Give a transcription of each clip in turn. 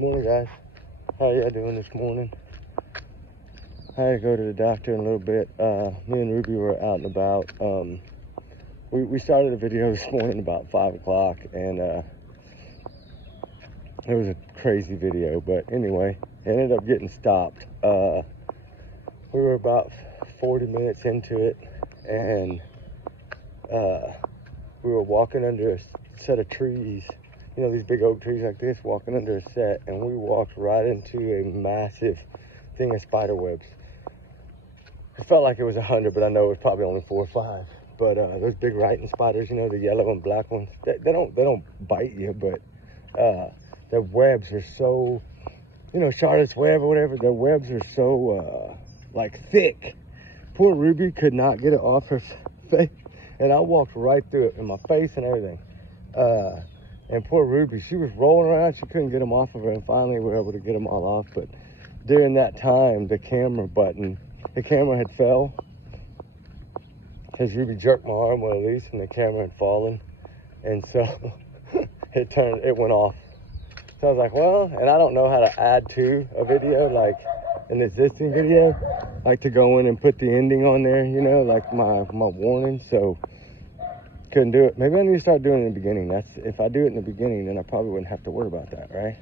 Morning, guys. How y'all doing this morning? I had to go to the doctor in a little bit. Me and Ruby were out and about. We started a video this morning about 5 o'clock, and it was a crazy video. But anyway, it ended up getting stopped. We were about 40 minutes into it, and we were walking under a set of trees. You know, these big oak trees like this, walking under a set, and we walked right into a massive thing of spider webs. It felt like it was 100, but I know it was probably only 4 or 5. But those big writing spiders, you know, the yellow and black ones, they don't bite you, but their webs are so, you know, Charlotte's Web or whatever. Their webs are so like thick. Poor Ruby could not get it off her face, and I walked right through it in my face and everything. And poor Ruby, she was rolling around. She couldn't get them off of her, and finally we were able to get them all off. But during that time, the camera had fell, because Ruby jerked my arm with Elise, and the camera had fallen, and so it went off. So I was like, well, and I don't know how to add to a video, like an existing video, like to go in and put the ending on there, you know, like my warning. So couldn't do it. Maybe I need to start doing it in the beginning. If I do it in the beginning, then I probably wouldn't have to worry about that, right?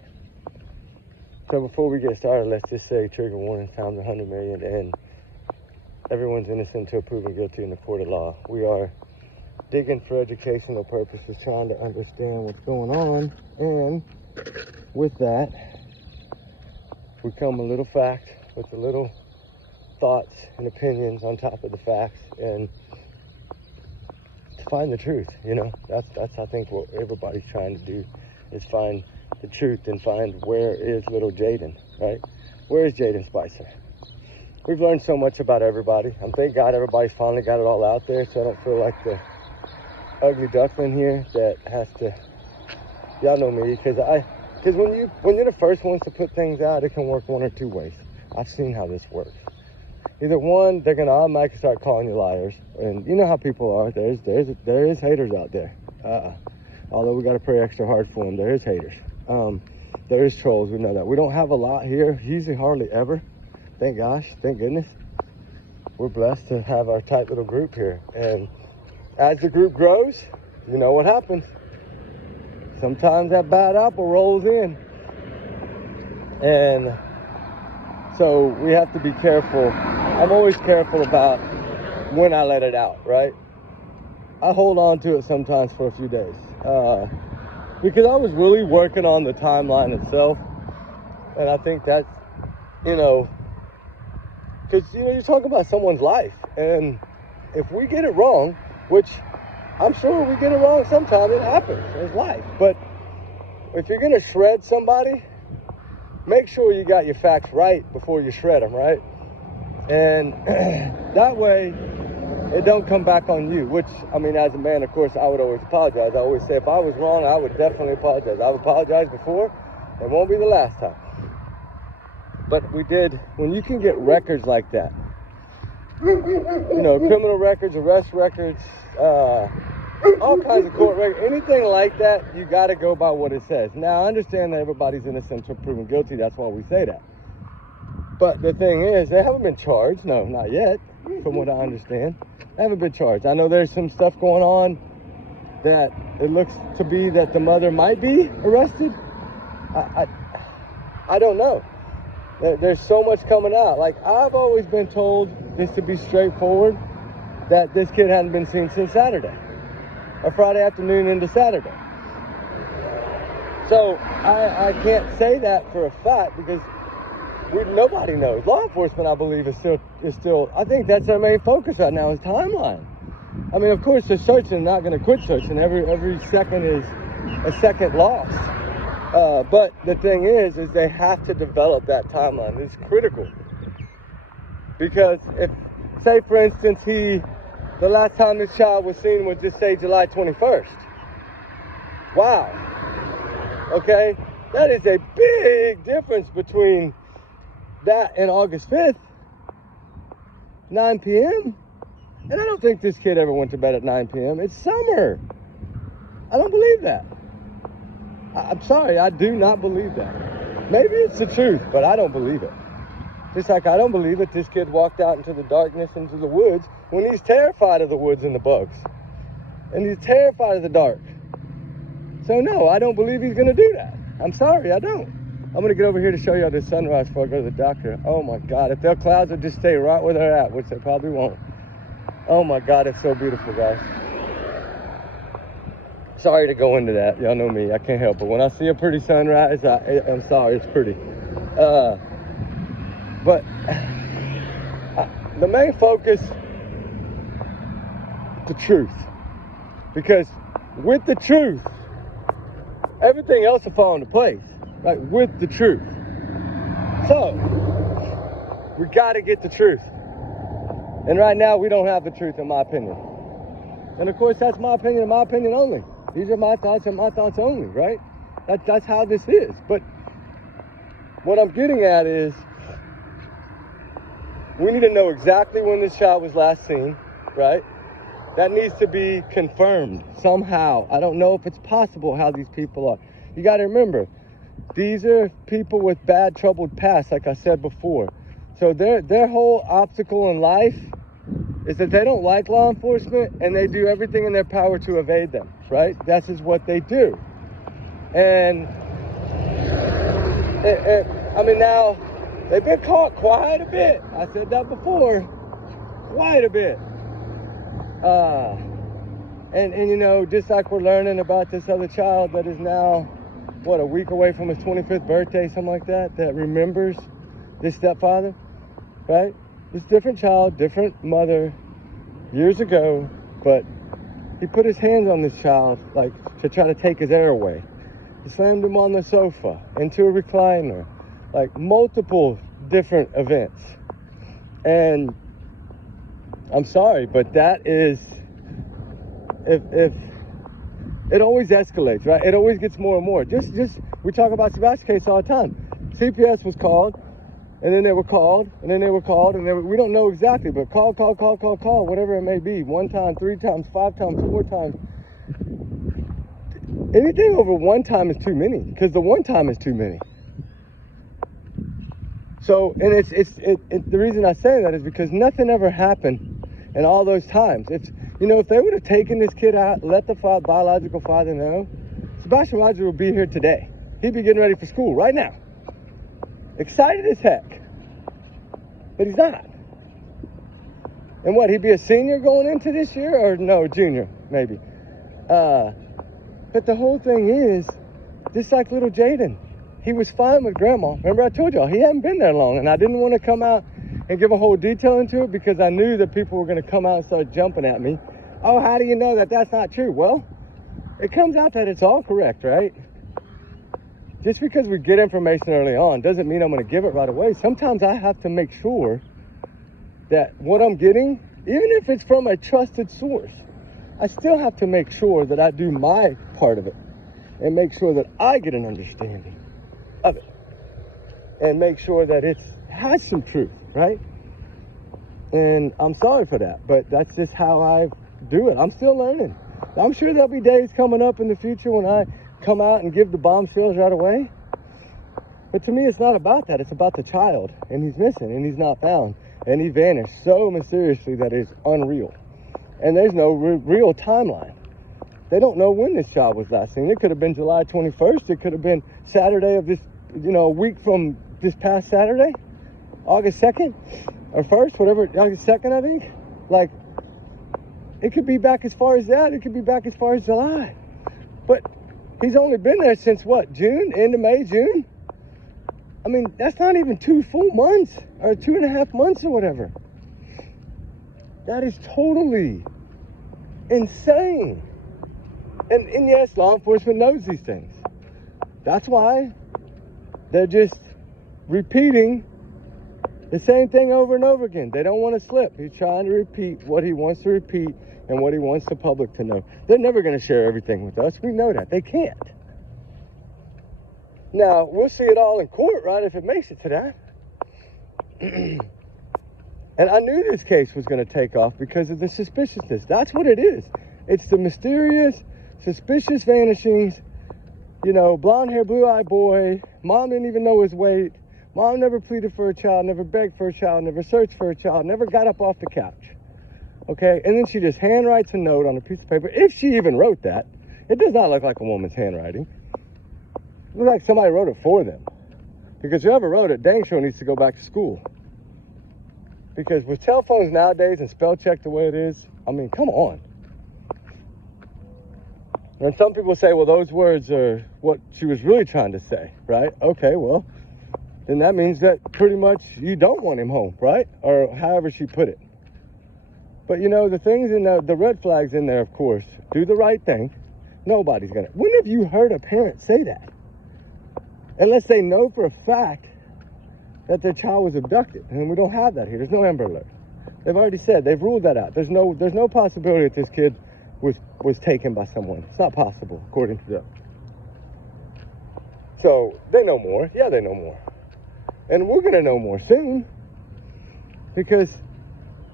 So before we get started, let's just say trigger warning times 100 million, and everyone's innocent until proven guilty in the court of law. We are digging for educational purposes, trying to understand what's going on, and with that, we come a little fact with a little thoughts and opinions on top of the facts, and to find the truth. You know, that's I think what everybody's trying to do, is find the truth and find where is little Jayden, right? Where is Jayden Spicer? We've learned so much about everybody. Thank God everybody's finally got it all out there, so I don't feel like the ugly duckling here that has to, y'all know me, because when you're the first ones to put things out, it can work one or two ways. I've seen how this works. Either one, they're gonna automatically start calling you liars, and you know how people are. There is haters out there. Although we gotta pray extra hard for them. There is haters. There is trolls. We know that. We don't have a lot here. Usually hardly ever. Thank gosh. Thank goodness. We're blessed to have our tight little group here. And as the group grows, you know what happens. Sometimes that bad apple rolls in, and so we have to be careful. I'm always careful about when I let it out, right? I hold on to it sometimes for a few days, because I was really working on the timeline itself, and I think that's, you know, because, you know, you talk about someone's life, and if we get it wrong, which I'm sure we get it wrong sometimes, it happens, it's life, but if you're gonna shred somebody, make sure you got your facts right before you shred them, right? And that way, it don't come back on you, which, I mean, as a man, of course, I would always apologize. I always say if I was wrong, I would definitely apologize. I've apologized before. It won't be the last time. But we did, when you can get records like that, you know, criminal records, arrest records, all kinds of court records, anything like that, you got to go by what it says. Now, I understand that everybody's innocent until proven guilty. That's why we say that. But the thing is, they haven't been charged. No, not yet, from what I understand. They haven't been charged. I know there's some stuff going on that it looks to be that the mother might be arrested. I don't know. There's so much coming out. Like, I've always been told, just to be straightforward, that this kid hadn't been seen since Saturday, or Friday afternoon into Saturday. So I can't say that for a fact, because nobody knows. Law enforcement, I believe, is still. I think that's their main focus right now, is timeline. I mean, of course, they're searching, not going to quit searching. Every second is a second lost. But the thing is they have to develop that timeline. It's critical, because if, say, for instance, the last time this child was seen was, just say, July 21st. Wow. Okay, that is a big difference between that and August 5th, 9 p.m. And I don't think this kid ever went to bed at 9 p.m. It's summer. I don't believe that. I'm sorry, I do not believe that. Maybe it's the truth, but I don't believe it. Just like I don't believe that this kid walked out into the darkness, into the woods, when he's terrified of the woods and the bugs. And he's terrified of the dark. So no, I don't believe he's going to do that. I'm sorry, I don't. I'm going to get over here to show y'all this sunrise before I go to the doctor. Oh my God, if their clouds would just stay right where they're at, which they probably won't. Oh my God, it's so beautiful, guys. Sorry to go into that. Y'all know me, I can't help it. When I see a pretty sunrise, I'm sorry, it's pretty. But the main focus, the truth. Because with the truth, everything else will fall into place. Like with the truth. So, we gotta get the truth. And right now, we don't have the truth, in my opinion. And of course, that's my opinion and my opinion only. These are my thoughts and my thoughts only, right? That's how this is. But what I'm getting at is, we need to know exactly when this child was last seen, right? That needs to be confirmed somehow. I don't know if it's possible how these people are. You got to remember, these are people with bad, troubled past, like I said before. So their whole obstacle in life is that they don't like law enforcement and they do everything in their power to evade them, right? That's just what they do. And I mean, now, they've been caught quite a bit. I said that before, quite a bit. And you know, just like we're learning about this other child that is now, what, a week away from his 25th birthday, something like that, that remembers this stepfather, right? This different child, different mother, years ago, but he put his hands on this child, like, to try to take his air away. He slammed him on the sofa, into a recliner, like multiple different events. And I'm sorry, but that is, if it always escalates, right? It always gets more and more. Just we talk about Sebastian's case all the time. CPS was called, and then they were called, and then they were called, and we don't know exactly, but call, whatever it may be, 1 time, 3 times, 5 times, 4 times. Anything over 1 time is too many, because the 1 time is too many. So, and the reason I say that is because nothing ever happened in all those times. You know, if they would have taken this kid out, let the biological father know, Sebastian Roger would be here today. He'd be getting ready for school right now. Excited as heck. But he's not. And what, he'd be a senior going into this year? Or no, junior, maybe. But the whole thing is, just like little Jayden, he was fine with grandma. Remember I told y'all, he hadn't been there long, and I didn't want to come out and give a whole detail into it because I knew that people were going to come out and start jumping at me. Oh, how do you know that that's not true? Well, it comes out that it's all correct, right? Just because we get information early on doesn't mean I'm going to give it right away. Sometimes I have to make sure that what I'm getting, even if it's from a trusted source, I still have to make sure that I do my part of it and make sure that I get an understanding of it and make sure that it has some truth, right? And I'm sorry for that, but that's just how I do it. I'm still learning. I'm sure there'll be days coming up in the future when I come out and give the bombshells right away. But to me, it's not about that. It's about the child, and he's missing, and he's not found, and he vanished so mysteriously that it's unreal. And there's no real timeline. They don't know when this child was last seen. It could have been July 21st. It could have been Saturday of this, a week from this past Saturday, August 2nd or 1st, whatever, August 2nd, I think. Like, it could be back as far as that. It could be back as far as July. But he's only been there since what, June? End of May, June? I mean, that's not even 2 full months or 2.5 months or whatever. That is totally insane. And yes, law enforcement knows these things. That's why they're just repeating the same thing over and over again. They don't want to slip. He's trying to repeat what he wants to repeat and what he wants the public to know. They're never going to share everything with us. We know that. They can't. Now, we'll see it all in court, right, if it makes it to that. And I knew this case was going to take off because of the suspiciousness. That's what it is. It's the mysterious, suspicious vanishings. you know, blonde hair, blue-eyed boy. Mom didn't even know his weight. Mom never pleaded for a child, never begged for a child, never searched for a child, never got up off the couch. Okay, and then she just handwrites a note on a piece of paper. If she even wrote that, it does not look like a woman's handwriting. It looks like somebody wrote it for them. Because whoever wrote it, dang sure needs to go back to school. Because with cell phones nowadays and spell check the way it is, I mean, come on. And some people say, well, those words are what she was really trying to say, right? Okay, well, then that means that pretty much you don't want him home, right? Or however she put it. But, you know, the things in the red flags in there, of course, do the right thing. Nobody's going to. When have you heard a parent say that? Unless they know for a fact that their child was abducted. And we don't have that here. There's no Amber Alert. They've already said, they've ruled that out. There's no possibility that this kid was taken by someone. It's not possible, according to them. So, they know more. Yeah, they know more. And we're going to know more soon. Because,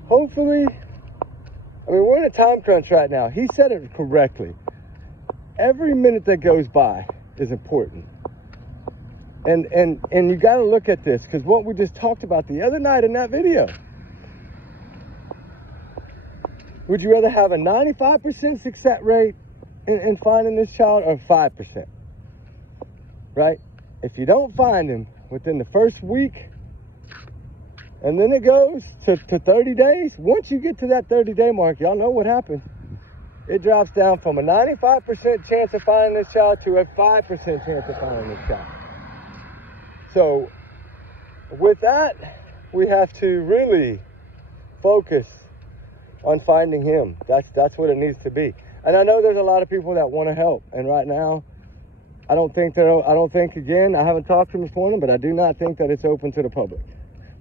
hopefully, I mean, we're in a time crunch right now. He said it correctly. Every minute that goes by is important. And you got to look at this, because what we just talked about the other night in that video. Would you rather have a 95% success rate in finding this child or 5%? Right? If you don't find him within the first week, and then it goes to 30 days, once you get to that 30-day mark, y'all know what happens. It drops down from a 95% chance of finding this child to a 5% chance of finding this child. So, with that, we have to really focus on finding him. That's what it needs to be. And I know there's a lot of people that want to help. And right now, I don't think, again, I haven't talked to them this morning, but I do not think that it's open to the public,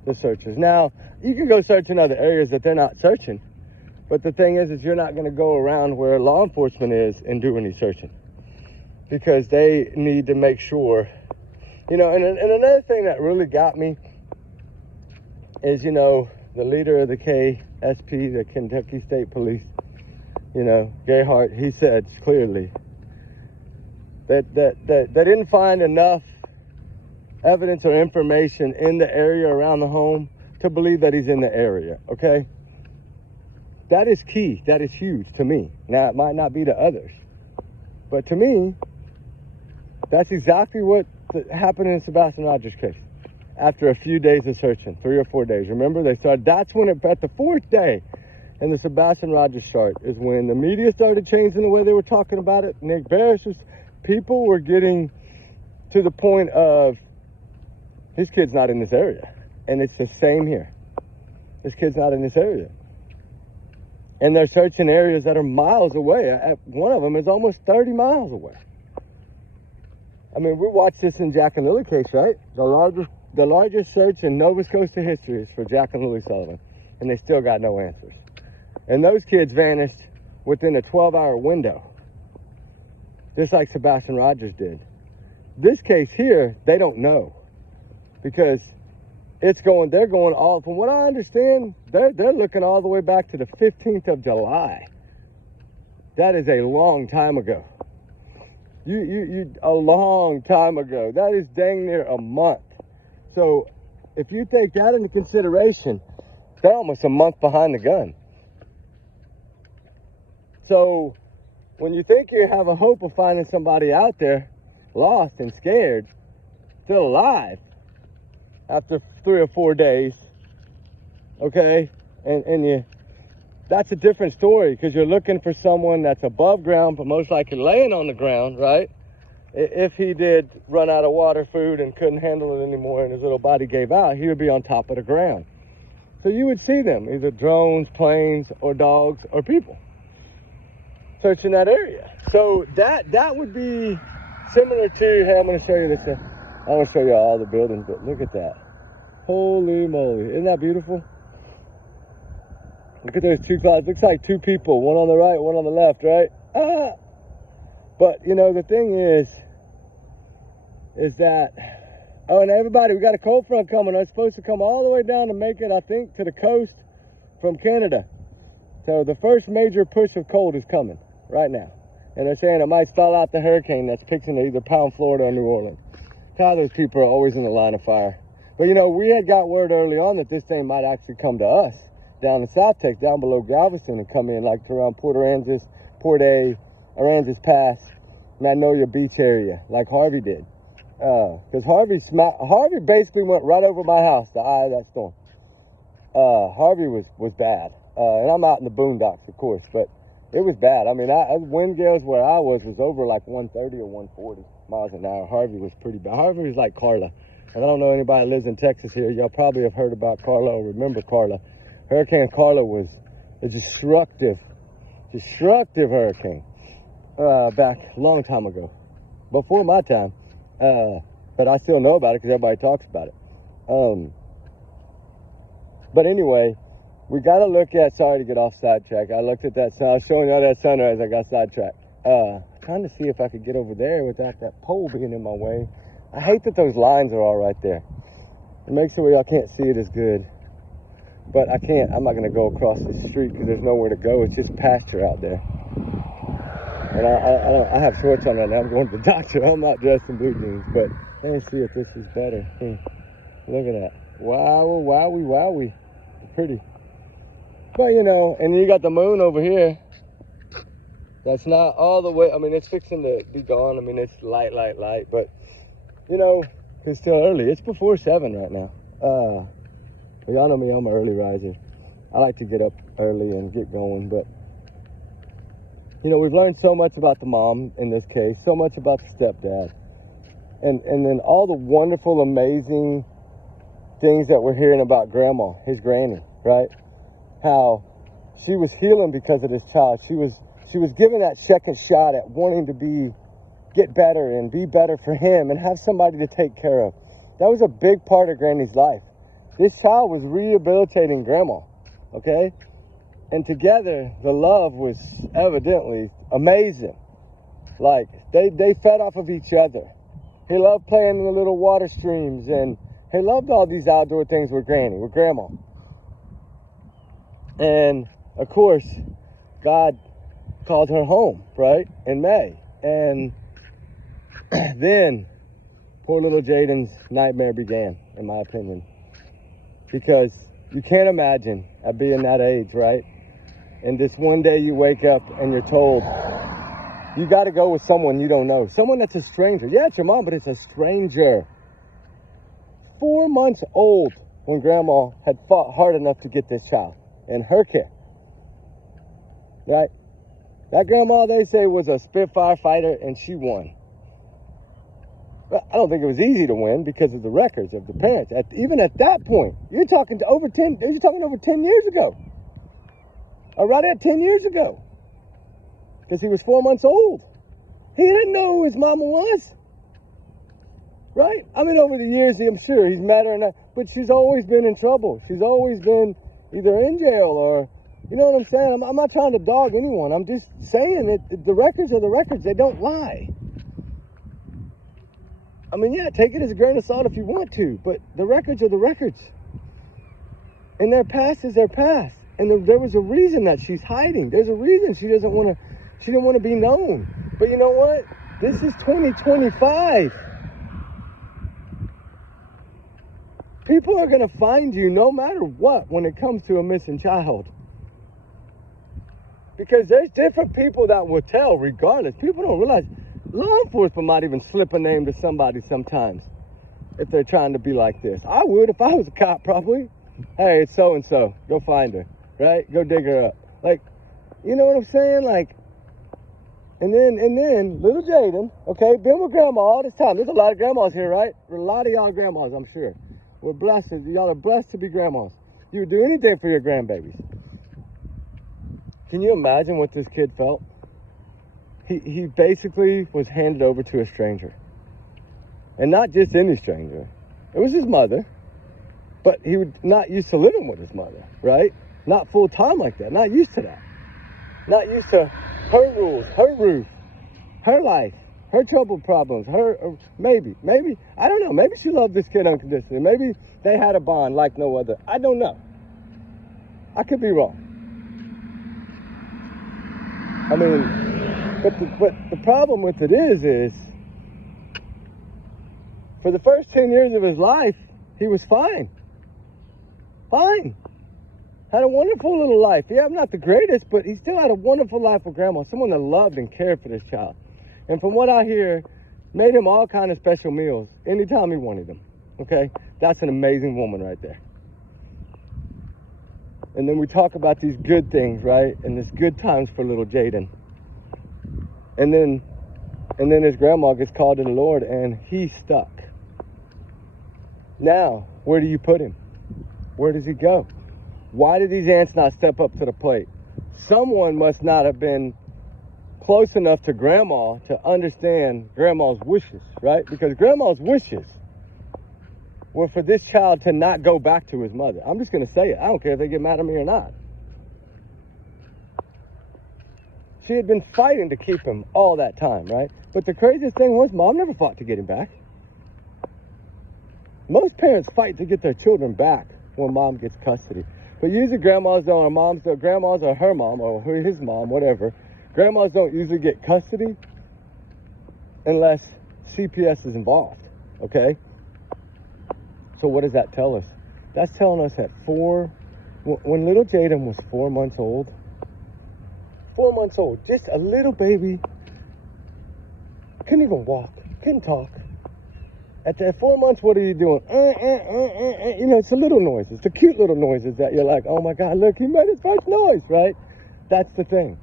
the searches. Now, you can go search in other areas that they're not searching. But the thing is you're not going to go around where law enforcement is and do any searching. Because they need to make sure, you know, and another thing that really got me is, you know, the leader of the KSP, the Kentucky State Police, you know, Gayhart, he said clearly that they didn't find enough evidence or information in the area around the home to believe that he's in the area, okay? That is key. That is huge to me. Now, it might not be to others, but to me, that's exactly what happened in the Sebastian Rogers case. After a few days of searching, 3 or 4 days. Remember, they started, that's when at the 4th day in the Sebastian Rogers chart is when the media started changing the way they were talking about it. Nick Barris, people were getting to the point of, this kid's not in this area. And it's the same here. This kid's not in this area. And they're searching areas that are miles away. One of them is almost 30 miles away. I mean, we watched this in Jack and Lily case, right? The largest search in Nova Scotia history is for Jack and Lily Sullivan. And they still got no answers. And those kids vanished within a 12-hour window. Just like Sebastian Rogers did. This case here, they don't know. Because they're going all, from what I understand, they're looking all the way back to the 15th of July. That is a long time ago. A long time ago. That is dang near a month. So if you take that into consideration, they're almost a month behind the gun. So when you think you have a hope of finding somebody out there, lost and scared, still alive, after 3 or 4 days, okay, and that's a different story, because you're looking for someone that's above ground, but most likely laying on the ground, right? If he did run out of water, food, and couldn't handle it anymore, and his little body gave out, he would be on top of the ground. So you would see them, either drones, planes, or dogs, or people searching that area. So that would be similar to, hey, I'm going to show you this. I want to show you all the buildings, but look at that. Holy moly. Isn't that beautiful? Look at those two clouds. Looks like two people, one on the right, one on the left, right? Ah! But, you know, the thing is that, oh, and everybody, we got a cold front coming. It's supposed to come all the way down to make it, I think, to the coast from Canada. So the first major push of cold is coming right now. And they're saying it might stall out the hurricane that's fixing to either pound Florida or New Orleans. God, those people are always in the line of fire. But, you know, we had got word early on that this thing might actually come to us down in South Texas, down below Galveston, and come in like around Port Aransas, Port A, Aransas Pass, Magnolia Beach area, like Harvey did. Because Harvey basically went right over my house, the eye of that storm. Harvey was bad. And I'm out in the boondocks, of course, but it was bad. I mean, wind gales where I was over like 130 or 140 miles an hour. Harvey was pretty bad. Harvey was like Carla. And I don't know anybody that lives in Texas here. Y'all probably have heard about Carla or remember Carla. Hurricane Carla was a destructive hurricane back a long time ago, before my time. But I still know about it because everybody talks about it. But anyway, we got to look at, sorry to get off sidetrack. I looked at that sun. I was showing y'all that sunrise. I got sidetracked. Trying to see if I could get over there without that pole being in my way. I hate that those lines are all right there. It makes it where y'all can't see it as good. But I can't. I'm not going to go across the street because there's nowhere to go. It's just pasture out there. And I have shorts on right now. I'm going to the doctor. I'm not dressed in blue jeans. But let me see if this is better. Look at that. Wow, wowie, wowie. Pretty. But, you know, and you got the moon over here. That's not all the way. I mean, it's fixing to be gone. I mean, it's light. But, you know, it's still early. It's before 7 right now. Well, y'all know me. I'm an early riser. I like to get up early and get going. But, you know, we've learned so much about the mom in this case. So much about the stepdad. And then all the wonderful, amazing things that we're hearing about grandma, his granny, right? How she was healing because of this child. She was given that second shot at wanting to get better and be better for him and have somebody to take care of. That was a big part of Granny's life. This child was rehabilitating grandma, okay? And together, the love was evidently amazing. Like, they fed off of each other. He loved playing in the little water streams, and he loved all these outdoor things with Granny, with grandma. And, of course, God called her home, right, in May. And then poor little Jayden's nightmare began, in my opinion. Because you can't imagine at being that age, right? And this one day you wake up and you're told, you got to go with someone you don't know. Someone that's a stranger. Yeah, it's your mom, but it's a stranger. 4 months old when grandma had fought hard enough to get this child in her care. Right? That grandma, they say, was a Spitfire fighter, and she won. But I don't think it was easy to win because of the records of the parents. Even at that point, you're talking over 10 years ago. Right at 10 years ago. Because he was 4 months old. He didn't know who his mama was. Right? I mean, over the years, I'm sure he's met her, but she's always been in trouble. She's always been either in jail or, you know what I'm saying? I'm not trying to dog anyone. I'm just saying that the records are the records. They don't lie. I mean, yeah, take it as a grain of salt if you want to, but the records are the records. And their past is their past. And there was a reason that she's hiding. There's a reason she didn't want to be known. But you know what? This is 2025. People are going to find you no matter what when it comes to a missing child. Because there's different people that will tell regardless. People don't realize law enforcement might even slip a name to somebody sometimes if they're trying to be like this. I would if I was a cop probably. Hey, it's so-and-so. Go find her, right? Go dig her up. Like, you know what I'm saying? Like, and then little Jayden, okay, been with grandma all this time. There's a lot of grandmas here, right? A lot of y'all grandmas, I'm sure. We're blessed. Y'all are blessed to be grandmas. You would do anything for your grandbabies. Can you imagine what this kid felt? He basically was handed over to a stranger. And not just any stranger. It was his mother. But he was not used to living with his mother, right? Not full time like that. Not used to that. Not used to her rules, her roof, her life, her troubled problems, maybe, I don't know. Maybe she loved this kid unconditionally. Maybe they had a bond like no other. I don't know. I could be wrong. I mean, But the problem with it is for the first 10 years of his life, he was fine. Fine. Had a wonderful little life. Yeah, I'm not the greatest, but he still had a wonderful life with grandma, someone that loved and cared for this child. And from what I hear, made him all kind of special meals anytime he wanted them. Okay? That's an amazing woman right there. And then we talk about these good things, right? And this good times for little Jayden. And then his grandma gets called to the Lord and he's stuck. Now, where do you put him? Where does he go? Why did these aunts not step up to the plate? Someone must not have been close enough to grandma to understand grandma's wishes, right? Because grandma's wishes were for this child to not go back to his mother. I'm just going to say it. I don't care if they get mad at me or not. She had been fighting to keep him all that time, right? But the craziest thing was mom never fought to get him back. Most parents fight to get their children back when mom gets custody. But usually grandmas don't, or moms don't, grandmas or her mom or his mom, whatever. Grandmas don't usually get custody unless CPS is involved, okay? So what does that tell us? That's telling us that when little Jayden was 4 months old, 4 months old, just a little baby, couldn't even walk, couldn't talk. At that 4 months, what are you doing? You know, it's the little noises, the cute little noises that you're like, oh my God, look, he made his first noise, right? That's the thing.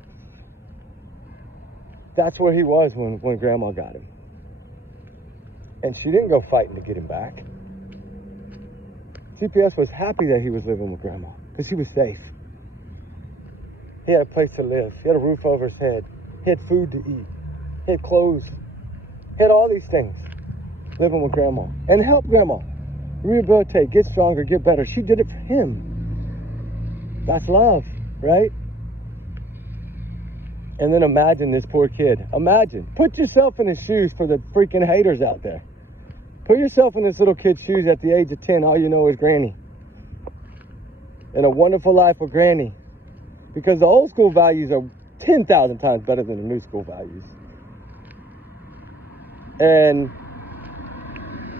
That's where he was when grandma got him. And she didn't go fighting to get him back. CPS was happy that he was living with grandma because he was safe. He had a place to live. He had a roof over his head. He had food to eat. He had clothes. He had all these things living with grandma. And help grandma rehabilitate, get stronger, get better. She did it for him. That's love, right? And then imagine this poor kid. Imagine. Put yourself in his shoes for the freaking haters out there. Put yourself in this little kid's shoes at the age of 10. All you know is granny. And a wonderful life with granny. Because the old school values are 10,000 times better than the new school values. And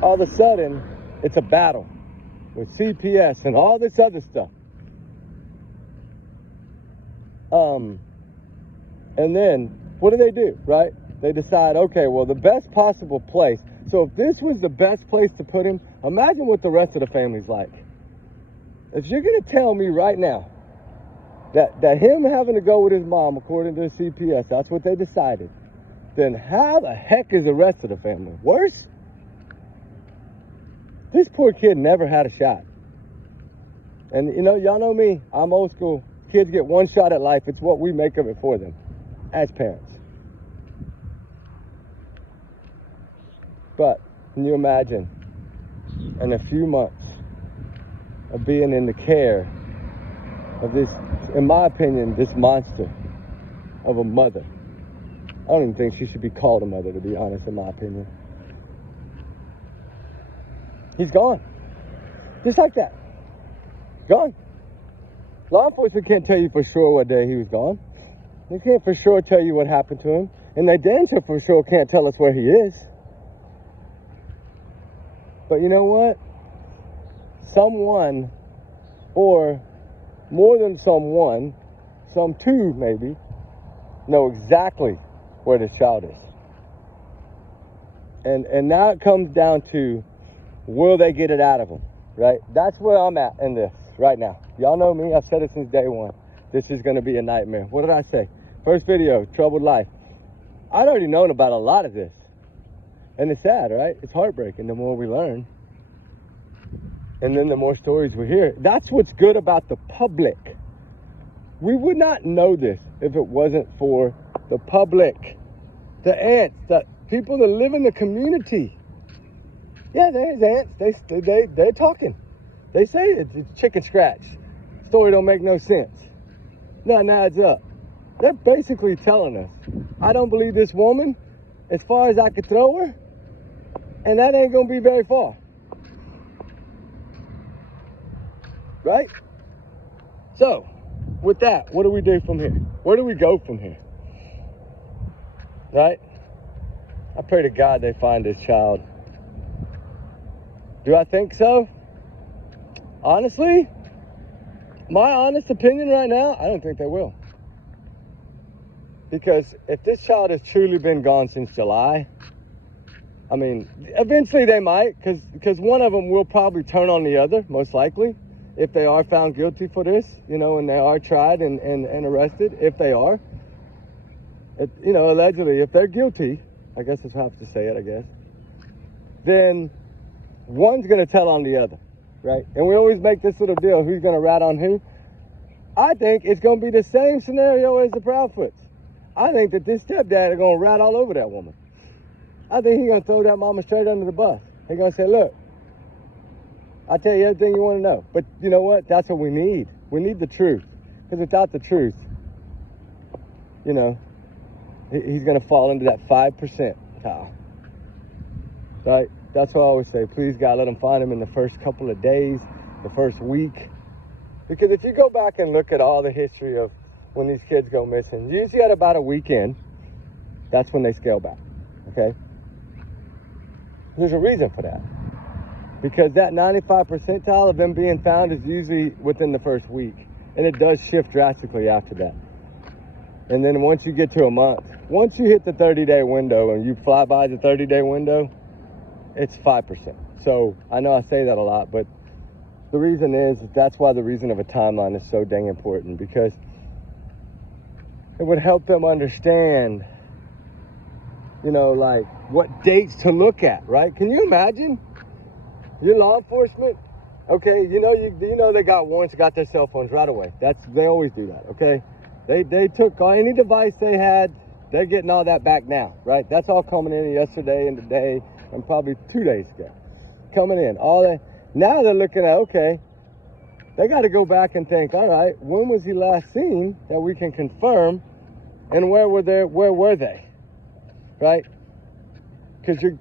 all of a sudden, it's a battle with CPS and all this other stuff. And then, what do, right? They decide, okay, well, the best possible place. So if this was the best place to put him, imagine what the rest of the family's like. If you're going to tell me right now that him having to go with his mom, according to the CPS, that's what they decided, then how the heck is the rest of the family? Worse? This poor kid never had a shot. And, you know, y'all know me. I'm old school. Kids get one shot at life. It's what we make of it for them as parents. But can you imagine in a few months of being in the care of this, in my opinion, this monster of a mother? I don't even think she should be called a mother, to be honest, in my opinion. He's gone. Just like that. Gone. Law enforcement can't tell you for sure what day he was gone. They can't for sure tell you what happened to him. And they damn sure for sure can't tell us where he is. But you know what? Someone, or more than someone, some two maybe, know exactly where this child is. And now it comes down to, will they get it out of him, right? That's where I'm at in this right now. Y'all know me. I've said it since day one. This is going to be a nightmare. What did I say? First video, troubled life. I'd already known about a lot of this. And it's sad, right? It's heartbreaking the more we learn. And then the more stories we hear. That's what's good about the public. We would not know this if it wasn't for the public. The aunts, the people that live in the community. Yeah, there's aunts. They're talking. They say it's chicken scratch. Story don't make no sense. Nothing adds up. They're basically telling us, I don't believe this woman as far as I could throw her, and that ain't gonna be very far. Right? So, with that, what do we do from here? Where do we go from here? right? I pray to God they find this child. Do I think so? Honestly, my honest opinion right now, I don't think they will. Because if this child has truly been gone since July, I mean, eventually they might, because one of them will probably turn on the other, most likely, if they are found guilty for this, and they are tried and arrested, if they are. Allegedly, if they're guilty, I guess that's how I have to say it, then one's going to tell on the other, right? And we always make this little deal, who's going to rat on who? I think it's going to be the same scenario as the Proudfoots. I think that this stepdad is going to rat all over that woman. I think he's going to throw that mama straight under the bus. He's going to say, look, I'll tell you everything you want to know. But you know what? That's what we need. We need the truth. Because without the truth, he's going to fall into that 5% tile. Right? That's what I always say. Please, God, let them find him in the first couple of days, the first week. Because if you go back and look at all the history of when these kids go missing, usually at about a weekend, that's when they scale back. Okay? There's a reason for that. Because that 95 percentile of them being found is usually within the first week. And it does shift drastically after that. And then once you get to a month, once you hit the 30-day window and you fly by the 30-day window, it's 5%. So I know I say that a lot, but the reason is that's why the reason of a timeline is so dang important, because it would help them understand, what dates to look at, right? Can you imagine? You're law enforcement, okay? They got warrants, got their cell phones right away. They always do that, okay? They took any device they had. They're getting all that back now, right? That's all coming in yesterday and today and probably 2 days ago. Coming in, all that. Now they're looking at, okay, they got to go back and think, all right, when was he last seen that we can confirm, and where were they, right? Because to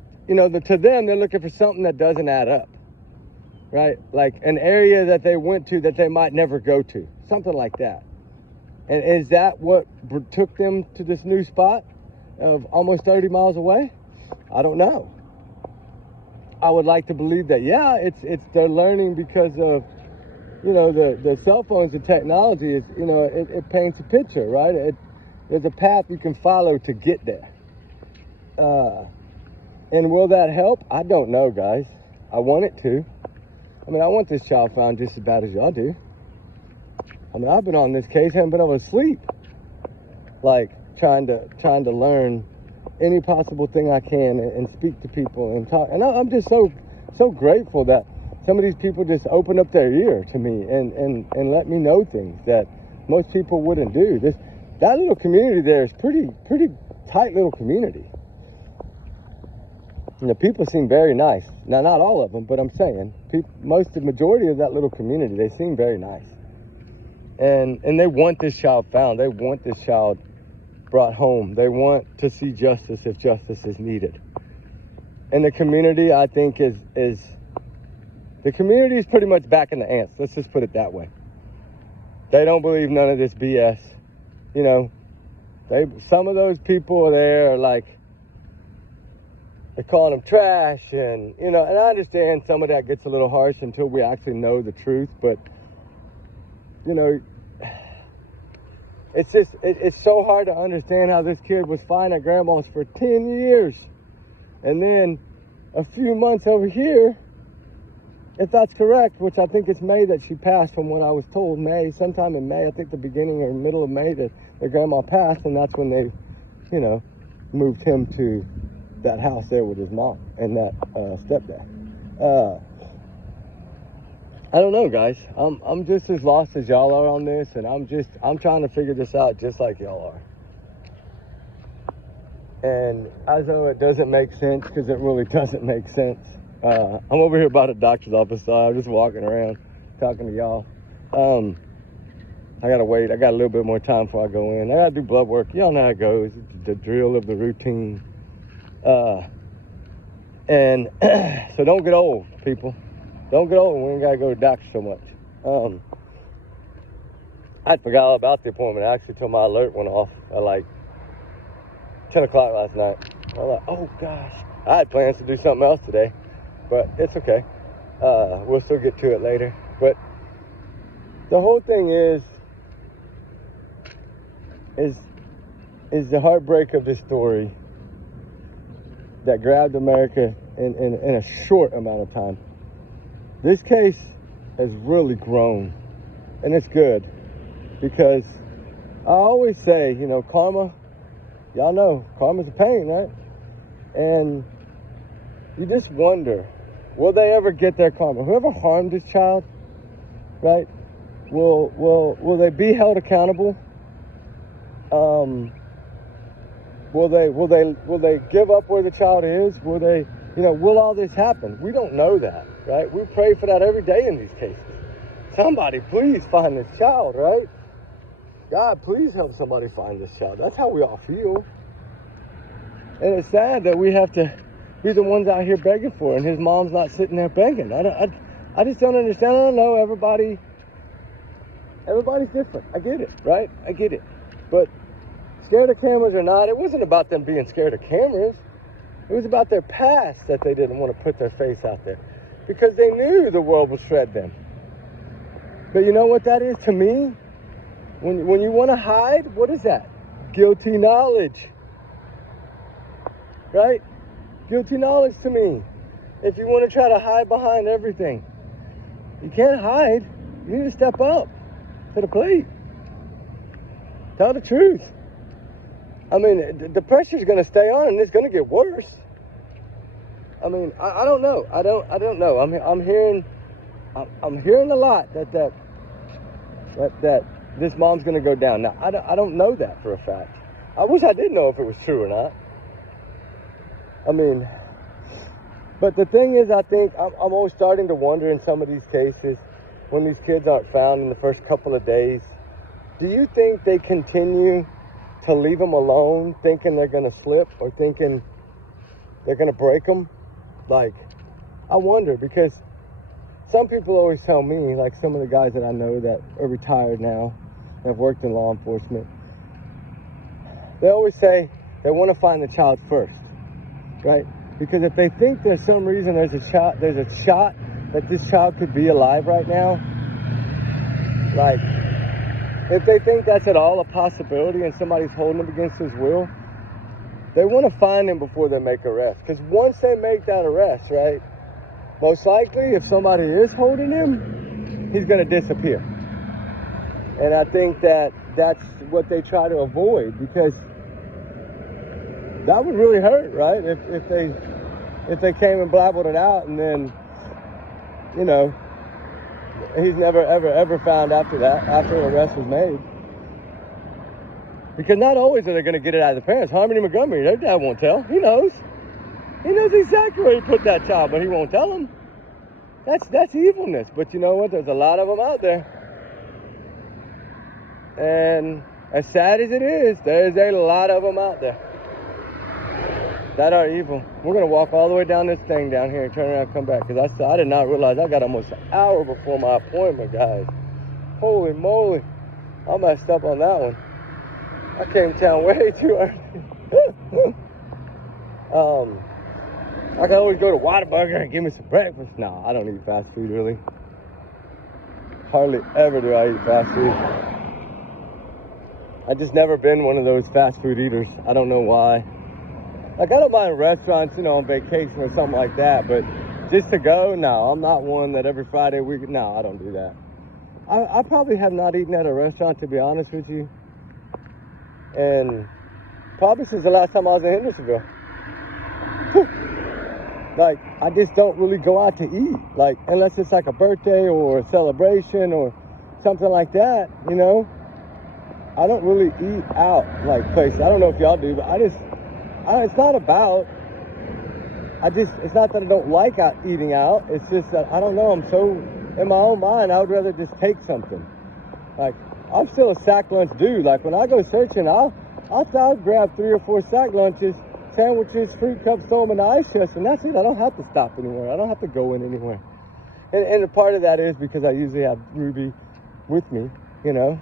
them, they're looking for something that doesn't add up, right? Like an area that they went to that they might never go to, something like that. And is that what took them to this new spot of almost 30 miles away? I don't know. I would like to believe that, yeah, it's they're learning because of, the cell phones and technology is, it paints a picture, right? There's a path you can follow to get there. And will that help? I don't know, guys. I want it to. I want this child found just as bad as y'all do. I've been on this case, haven't been able to sleep. Like, trying to learn any possible thing I can and speak to people and talk. And I'm just so grateful that some of these people just open up their ear to me and let me know things that most people wouldn't do. That little community there is pretty tight little community. People seem very nice. Now, not all of them, but I'm saying the majority of that little community, they seem very nice. And they want this child found. They want this child brought home. They want to see justice if justice is needed. And the community, I think, is the community is pretty much back in the ants. Let's just put it that way. They don't believe none of this BS. Some of those people there are like, they're calling them trash, and and I understand some of that gets a little harsh until we actually know the truth, but it's so hard to understand how this kid was fine at grandma's for 10 years. And then a few months over here, if that's correct, which I think it's May that she passed from what I was told, sometime in May, I think the beginning or middle of May that their grandma passed, and that's when they, moved him to that house there with his mom and that stepdad. I don't know, guys. I'm just as lost as y'all are on this, and I'm trying to figure this out just like y'all are. And as though it doesn't make sense, because it really doesn't make sense. I'm over here by the doctor's office, so I'm just walking around talking to y'all. I gotta wait. I got a little bit more time before I go in. I gotta do blood work. Y'all know how it goes. It's the drill of the routine. And so don't get old, people. Don't get old. We ain't gotta go to the doctor so much. I forgot all about the appointment actually till my alert went off at like 10 o'clock last night. I'm like, oh gosh. I had plans to do something else today, but it's okay. We'll still get to it later. But the whole thing is the heartbreak of this story that grabbed America in a short amount of time. This case has really grown, and it's good, because I always say, you know, karma, y'all know, karma's a pain, right? And you just wonder, will they ever get their karma? Whoever harmed this child, right, will they be held accountable? Will they give up where the child is? Will they, you know, will all this happen? We don't know that, right? We pray for that every day in these cases. Somebody please find this child, right? God, please help somebody find this child. That's how we all feel. And it's sad that we have to be the ones out here begging for it, and his mom's not sitting there begging. I just don't understand. I don't know. Everybody's different. I get it, right? I get it. But scared of cameras or not, it wasn't about them being scared of cameras. It was about their past that they didn't want to put their face out there, because they knew the world would shred them. But you know what that is to me? When you want to hide, what is that? Guilty knowledge. Right? Guilty knowledge to me. If you want to try to hide behind everything, you can't hide. You need to step up to the plate. Tell the truth. I mean, the pressure's going to stay on, and it's going to get worse. I mean, I don't know. I don't know. I'm hearing a lot that this mom's going to go down. Now, I don't know that for a fact. I wish I did know if it was true or not. I mean, but the thing is, I think I'm always starting to wonder in some of these cases, when these kids aren't found in the first couple of days, do you think they continue to leave them alone, thinking they're going to slip or thinking they're going to break them? Like, I wonder, because some people always tell me, like some of the guys that I know that are retired now, that have worked in law enforcement, they always say they want to find the child first, right? Because if they think there's some reason there's a shot that this child could be alive right now, like, if they think that's at all a possibility and somebody's holding him against his will, they want to find him before they make arrest. Because once they make that arrest, right, most likely if somebody is holding him, he's going to disappear. And I think that's what they try to avoid, because that would really hurt, right? If they came and blabbled it out, and then, you know, he's never, ever found after that, after an arrest was made. Because not always are they going to get it out of the parents. Harmony Montgomery, their dad won't tell. He knows. He knows exactly where he put that child, but he won't tell them. That's evilness. But you know what? There's a lot of them out there. And as sad as it is, there's a lot of them out there that are evil. We're going to walk all the way down this thing down here and turn around and come back. Because I did not realize I got almost an hour before my appointment, guys. Holy moly. I messed up on that one. I came to town way too early. I can always go to Whataburger and give me some breakfast. No, I don't eat fast food, really. Hardly ever do I eat fast food. I just never been one of those fast food eaters. I don't know why. Like, I don't mind restaurants, you know, on vacation or something like that, but just to go, no, I'm not one that every Friday week, no, I don't do that. I probably have not eaten at a restaurant, to be honest with you, and probably since the last time I was in Hendersonville. Like, I just don't really go out to eat, like, unless it's like a birthday or a celebration or something like that, you know. I don't really eat out, like, places. I don't know if y'all do, but it's not about, it's not that I don't like eating out. It's just that, I don't know, I'm so, in my own mind, I would rather just take something. Like, I'm still a sack lunch dude. Like, when I go searching, I'll grab 3 or 4 sack lunches, sandwiches, fruit cups, throw them in the ice chest, and that's it. I don't have to stop anywhere. I don't have to go in anywhere. And a part of that is because I usually have Ruby with me, you know.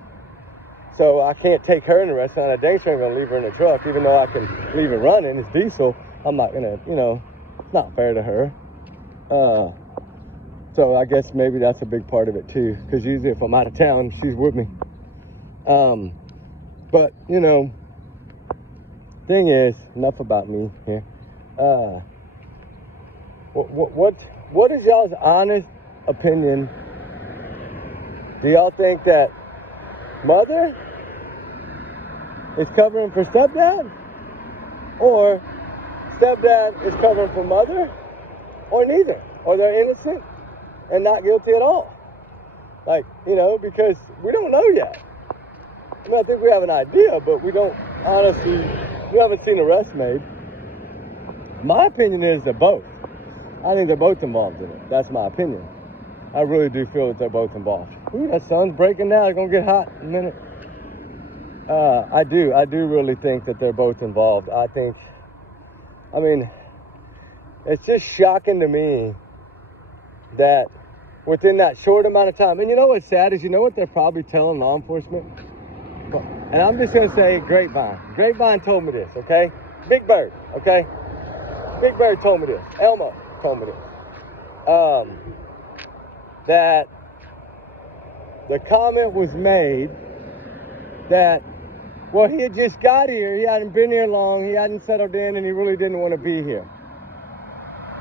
So I can't take her in the restaurant. I dang sure ain't gonna leave her in the truck, even though I can leave it running. It's diesel. I'm not gonna, it's not fair to her. So I guess maybe that's a big part of it too, because usually if I'm out of town, she's with me. But thing is, enough about me here. What is y'all's honest opinion? Do y'all think that mother is covering for stepdad, or stepdad is covering for mother, or neither, or they're innocent and not guilty at all? Like, because we don't know yet. I mean, I think we have an idea, but we don't honestly, we haven't seen arrests made. My opinion is they're both. I think they're both involved in it. That's my opinion. I really do feel that they're both involved. Ooh, that sun's breaking now. It's going to get hot in a minute. I do really think that they're both involved. It's just shocking to me that within that short amount of time, and you know what's sad is, what they're probably telling law enforcement? And I'm just going to say Grapevine. Grapevine told me this, okay? Big Bird, okay? Big Bird told me this. Elmo told me this. That the comment was made that, well, he had just got here. He hadn't been here long. He hadn't settled in, and he really didn't want to be here.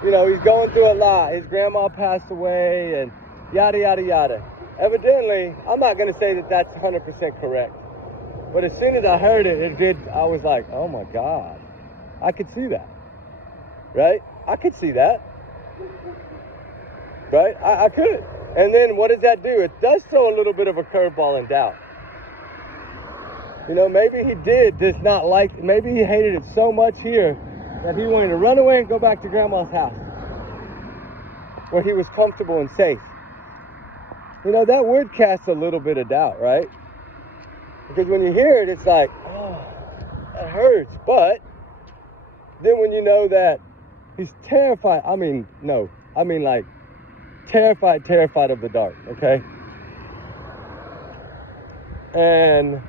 He's going through a lot. His grandma passed away, and yada, yada, yada. Evidently, I'm not going to say that that's 100% correct. But as soon as I heard it, I was like, oh my God. I could see that. Right? I could see that. Right? I could. And then what does that do? It does throw a little bit of a curveball in doubt. Maybe he just not like, maybe he hated it so much here that he wanted to run away and go back to grandma's house where he was comfortable and safe. That would cast a little bit of doubt, right? Because when you hear it, it's like, oh, that hurts. But then when you know that he's terrified, terrified of the dark, okay? And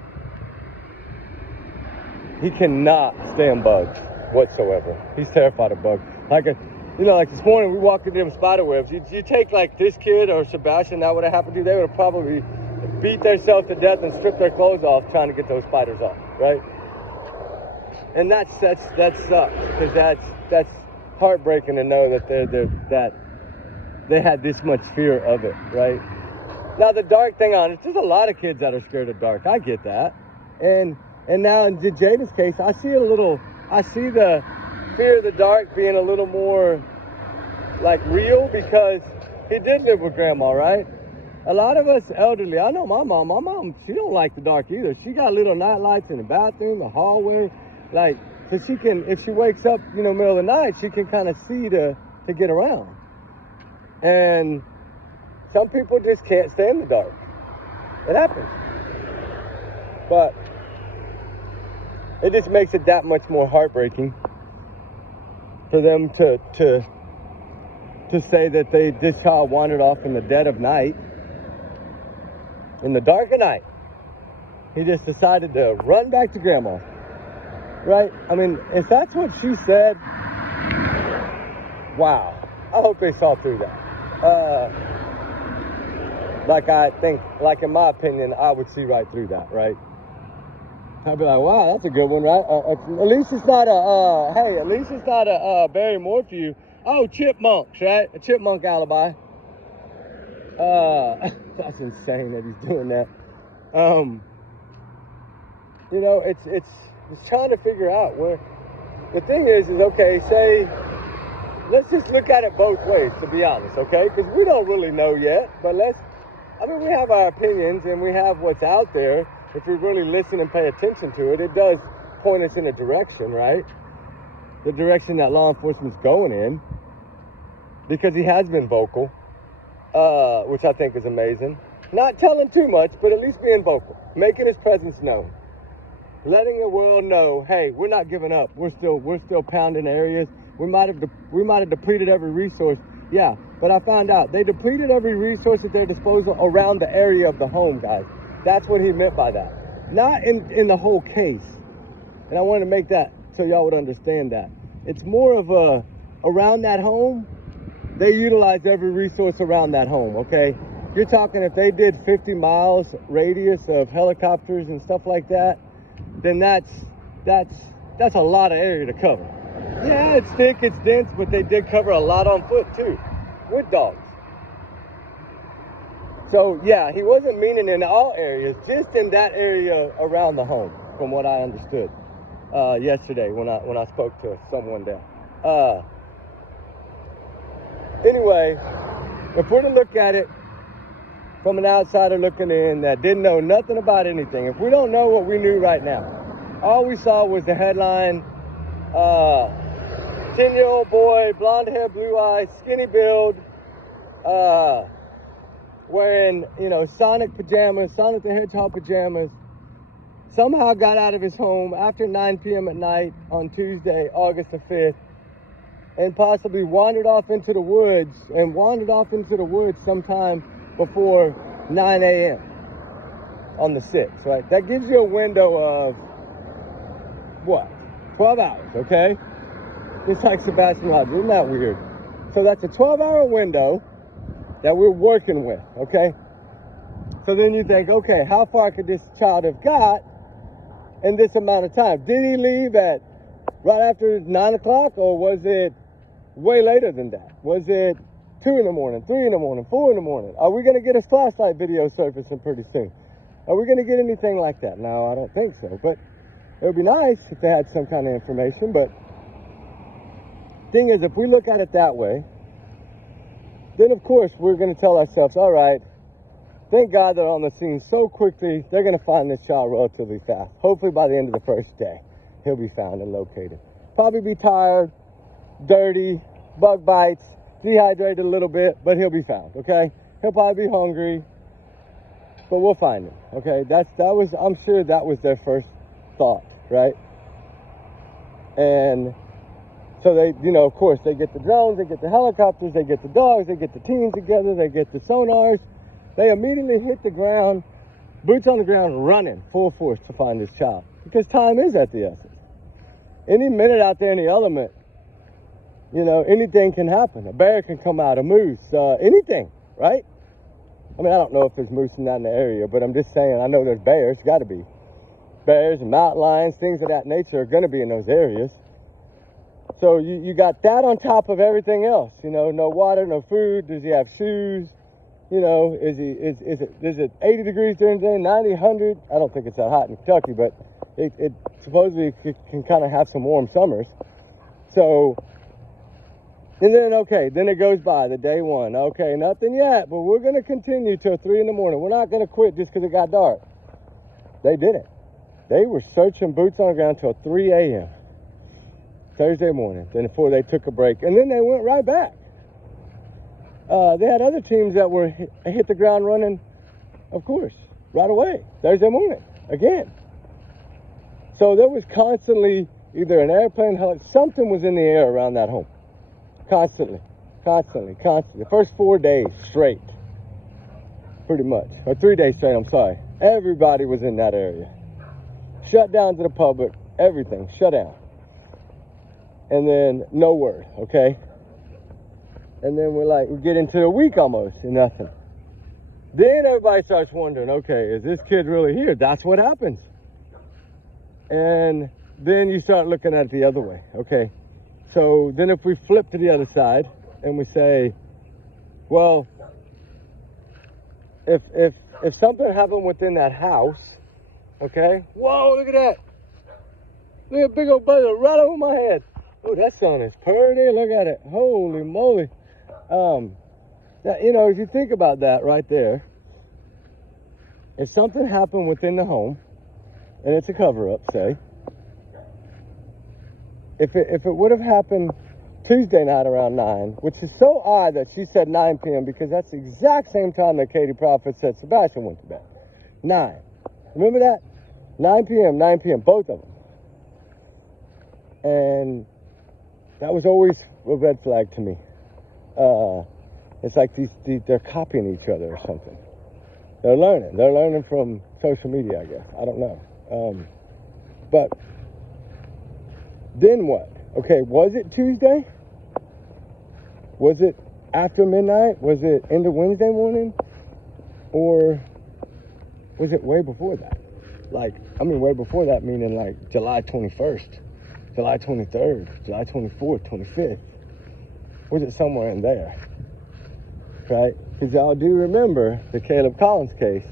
he cannot stand bugs whatsoever. He's terrified of bugs. Like this morning we walked into them spider webs. You take like this kid or Sebastian, that would have happened to, they would have probably beat themselves to death and stripped their clothes off trying to get those spiders off, right? And that sucks, because that's heartbreaking to know that they had this much fear of it, right? Now the dark thing on it, there's a lot of kids that are scared of dark. I get that. And now in Jayden's case, I see the fear of the dark being a little more like real, because he did live with grandma, right? A lot of us elderly, I know my mom, she don't like the dark either. She got little night lights in the bathroom, the hallway, like, so she can, if she wakes up, middle of the night, she can kind of see to get around. And some people just can't stay in the dark. It happens. But it just makes it that much more heartbreaking for them to say that this child wandered off in the dead of night. In the dark of night, he just decided to run back to grandma, right? If that's what she said, wow. I hope they saw through that. In my opinion, I would see right through that, right? I'd be like, wow, that's a good one, right? At least it's not a Barry Morphew. Oh, chipmunks, right? A chipmunk alibi. That's insane that he's doing that. It's trying to figure out where. The thing is okay, let's just look at it both ways, to be honest, okay? Because we don't really know yet, but we have our opinions and we have what's out there. If we really listen and pay attention to it, it does point us in a direction, right? The direction that law enforcement's going in, because he has been vocal. Which I think is amazing. Not telling too much, but at least being vocal, making his presence known, letting the world know, hey, we're not giving up. We're still pounding areas. We might have depleted every resource. Yeah, but I found out they depleted every resource at their disposal around the area of the home, guys. That's what he meant by that. not in the whole case. And I want to make that so y'all would understand that. It's more of around that home, they utilize every resource around that home, okay? You're talking if they did 50 miles radius of helicopters and stuff like that, then that's a lot of area to cover. Yeah, it's thick, it's dense, but they did cover a lot on foot too, with dogs. So yeah, he wasn't meaning in all areas, just in that area around the home, from what I understood yesterday when I spoke to someone there. Anyway, if we're to look at it from an outsider looking in that didn't know nothing about anything, if we don't know what we knew right now, all we saw was the headline, 10-year-old boy, blonde hair, blue eyes, skinny build, wearing, Sonic pajamas, Sonic the Hedgehog pajamas, somehow got out of his home after 9 p.m. at night on Tuesday, August the 5th, and possibly wandered off into the woods sometime before 9 a.m. on the 6th, right? That gives you a window of, 12 hours, okay? Just like Sebastian Rogers, isn't that weird? So that's a 12-hour window that we're working with, okay? So then you think, okay, how far could this child have got in this amount of time? Did he leave at right after 9 o'clock, or was it way later than that? Was it 2 in the morning, 3 in the morning, 4 in the morning? Are we going to get his flashlight video surfacing pretty soon? Are we going to get anything like that? No, I don't think so, but it would be nice if they had some kind of information. But thing is, if we look at it that way, then of course we're going to tell ourselves, all right, thank God they're on the scene so quickly, they're going to find this child relatively fast. Hopefully by the end of the first day, he'll be found and located. Probably be tired, dirty, bug bites, dehydrated a little bit, but he'll be found, okay? He'll probably be hungry, but we'll find him, okay? I'm sure that was their first thought, right? And so they, of course, they get the drones, they get the helicopters, they get the dogs, they get the teams together, they get the sonars. They immediately hit the ground, boots on the ground, running full force to find this child. Because time is at the essence. Any minute out there in the element, anything can happen. A bear can come out, a moose, anything, right? I mean, I don't know if there's moose in the area, but I'm just saying, I know there's bears, got to be. Bears and mountain lions, things of that nature are going to be in those areas. So you got that on top of everything else, no water, no food. Does he have shoes? Is it 80 degrees during the day, 90, 100? I don't think it's that hot in Kentucky, but it supposedly can kind of have some warm summers. So, and then, okay, then it goes by the day one. Okay, nothing yet, but we're going to continue till 3 in the morning. We're not going to quit just because it got dark. They didn't. They were searching boots on the ground till 3 a.m. Thursday morning, then before they took a break, and then they went right back. They had other teams that were hit the ground running, of course, right away, Thursday morning, again. So there was constantly either an airplane, something was in the air around that home. Constantly. The first 4 days straight, pretty much, or 3 days straight, I'm sorry. Everybody was in that area. Shut down to the public, everything, shut down. And then no word, okay? And then we get into a week almost and nothing. Then everybody starts wondering, okay, is this kid really here? That's what happens. And then you start looking at it the other way, okay? So then if we flip to the other side and we say, well, if something happened within that house, okay? Whoa, look at that. Look at a big old buzzer right over my head. Oh, that sun is pretty. Look at it. Holy moly. If you think about that right there, if something happened within the home, and it's a cover-up, say, if it would have happened Tuesday night around 9, which is so odd that she said 9 p.m. because that's the exact same time that Katie Prophet said Sebastian went to bed. 9. Remember that? 9 p.m., both of them. And that was always a red flag to me. It's like they're copying each other or something. They're learning. They're learning from social media, I guess. I don't know. But then what? Okay, was it Tuesday? Was it after midnight? Was it into Wednesday morning? Or was it way before that? Way before that, meaning like July 21st, July 23rd, July 24th, 25th. Was it somewhere in there? Right? Because y'all do remember the Caleb Collins case.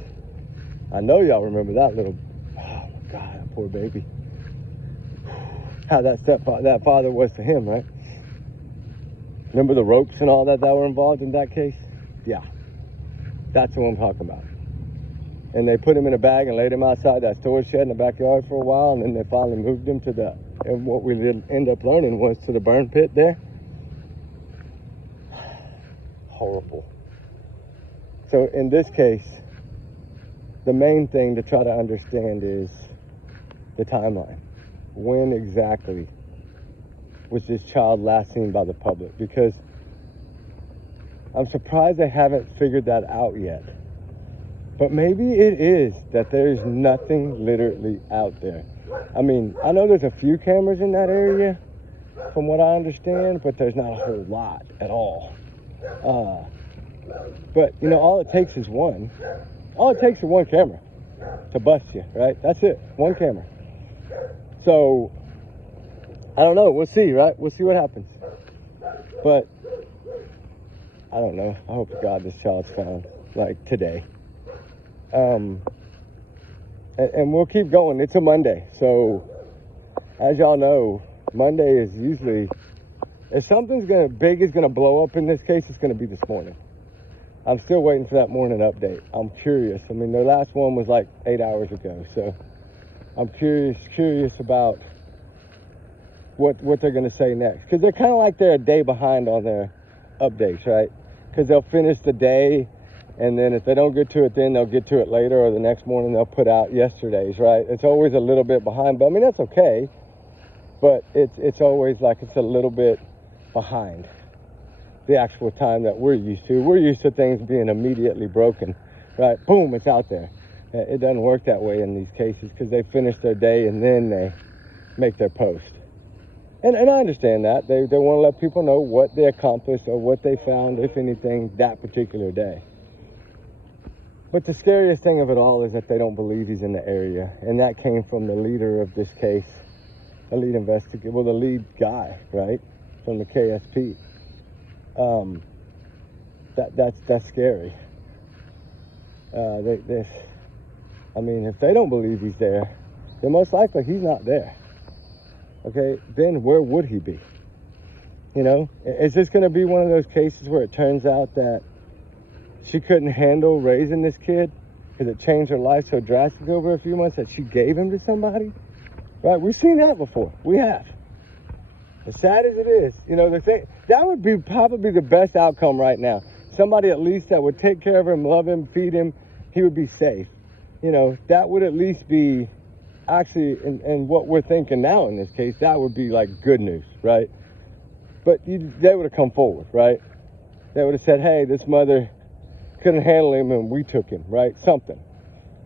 I know y'all remember that little, oh my God, that poor baby. How that father was to him, right? Remember the ropes and all that were involved in that case? Yeah, that's what I'm talking about. And they put him in a bag and laid him outside that storage shed in the backyard for a while, and then they finally moved him and what we did end up learning was to the burn pit there. Horrible. So in this case, the main thing to try to understand is the timeline. When exactly was this child last seen by the public? Because I'm surprised they haven't figured that out yet. But maybe it is that there's nothing literally out there. I mean, I know there's a few cameras in that area, from what I understand, but there's not a whole lot at all. But, all it takes is one. All it takes is one camera to bust you, right? That's it. One camera. So, I don't know. We'll see, right? We'll see what happens. But, I don't know. I hope to God this child's found, today. And we'll keep going. It's a Monday. So, as y'all know, Monday is usually, if something's big is going to blow up in this case, it's going to be this morning. I'm still waiting for that morning update. I'm curious. I mean, their last one was 8 hours ago. So, I'm curious about what they're going to say next. Because they're kind of like they're a day behind on their updates, right? Because they'll finish the day, and then if they don't get to it then, they'll get to it later, or the next morning they'll put out yesterday's, right? It's always a little bit behind, but I mean, that's okay. But it's always it's a little bit behind the actual time that we're used to. We're used to things being immediately broken, right? Boom, it's out there. It doesn't work that way in these cases because they finish their day and then they make their post. And I understand that. They want to let people know what they accomplished or what they found, if anything, that particular day. But the scariest thing of it all is that they don't believe he's in the area. And that came from the leader of this case, the lead investigator, well, the lead guy, right, from the KSP. That's scary. If they don't believe he's there, then most likely he's not there. Okay, then where would he be? Is this going to be one of those cases where it turns out that she couldn't handle raising this kid because it changed her life so drastically over a few months that she gave him to somebody? Right? We've seen that before. We have. As sad as it is, that would be probably the best outcome right now. Somebody at least that would take care of him, love him, feed him, he would be safe. That would at least be actually, and what we're thinking now in this case, that would be good news, right? But they would have come forward, right? They would have said, hey, this mother couldn't handle him and we took him, right? Something.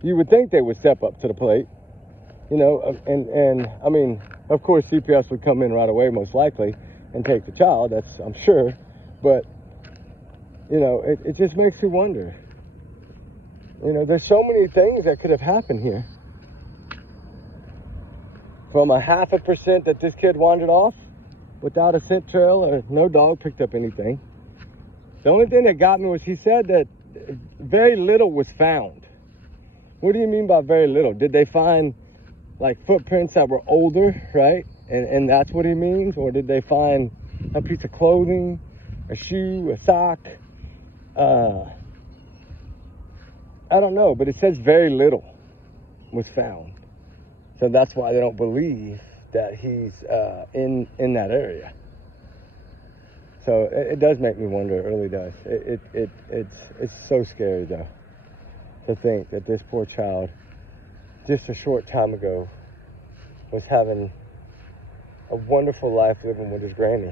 You would think they would step up to the plate, and I mean, of course, CPS would come in right away, most likely, and take the child, that's, I'm sure, but, it just makes you wonder. There's so many things that could have happened here. From a 0.5% that this kid wandered off without a scent trail or no dog picked up anything. The only thing that got me was he said that very little was found. What do you mean by very little? Did they find footprints that were older, right? And that's what he means? Or did they find a piece of clothing, a shoe, a sock? I don't know, but it says very little was found. So that's why they don't believe that he's in that area. So it does make me wonder. It really does. It's so scary though to think that this poor child, just a short time ago, was having a wonderful life living with his granny,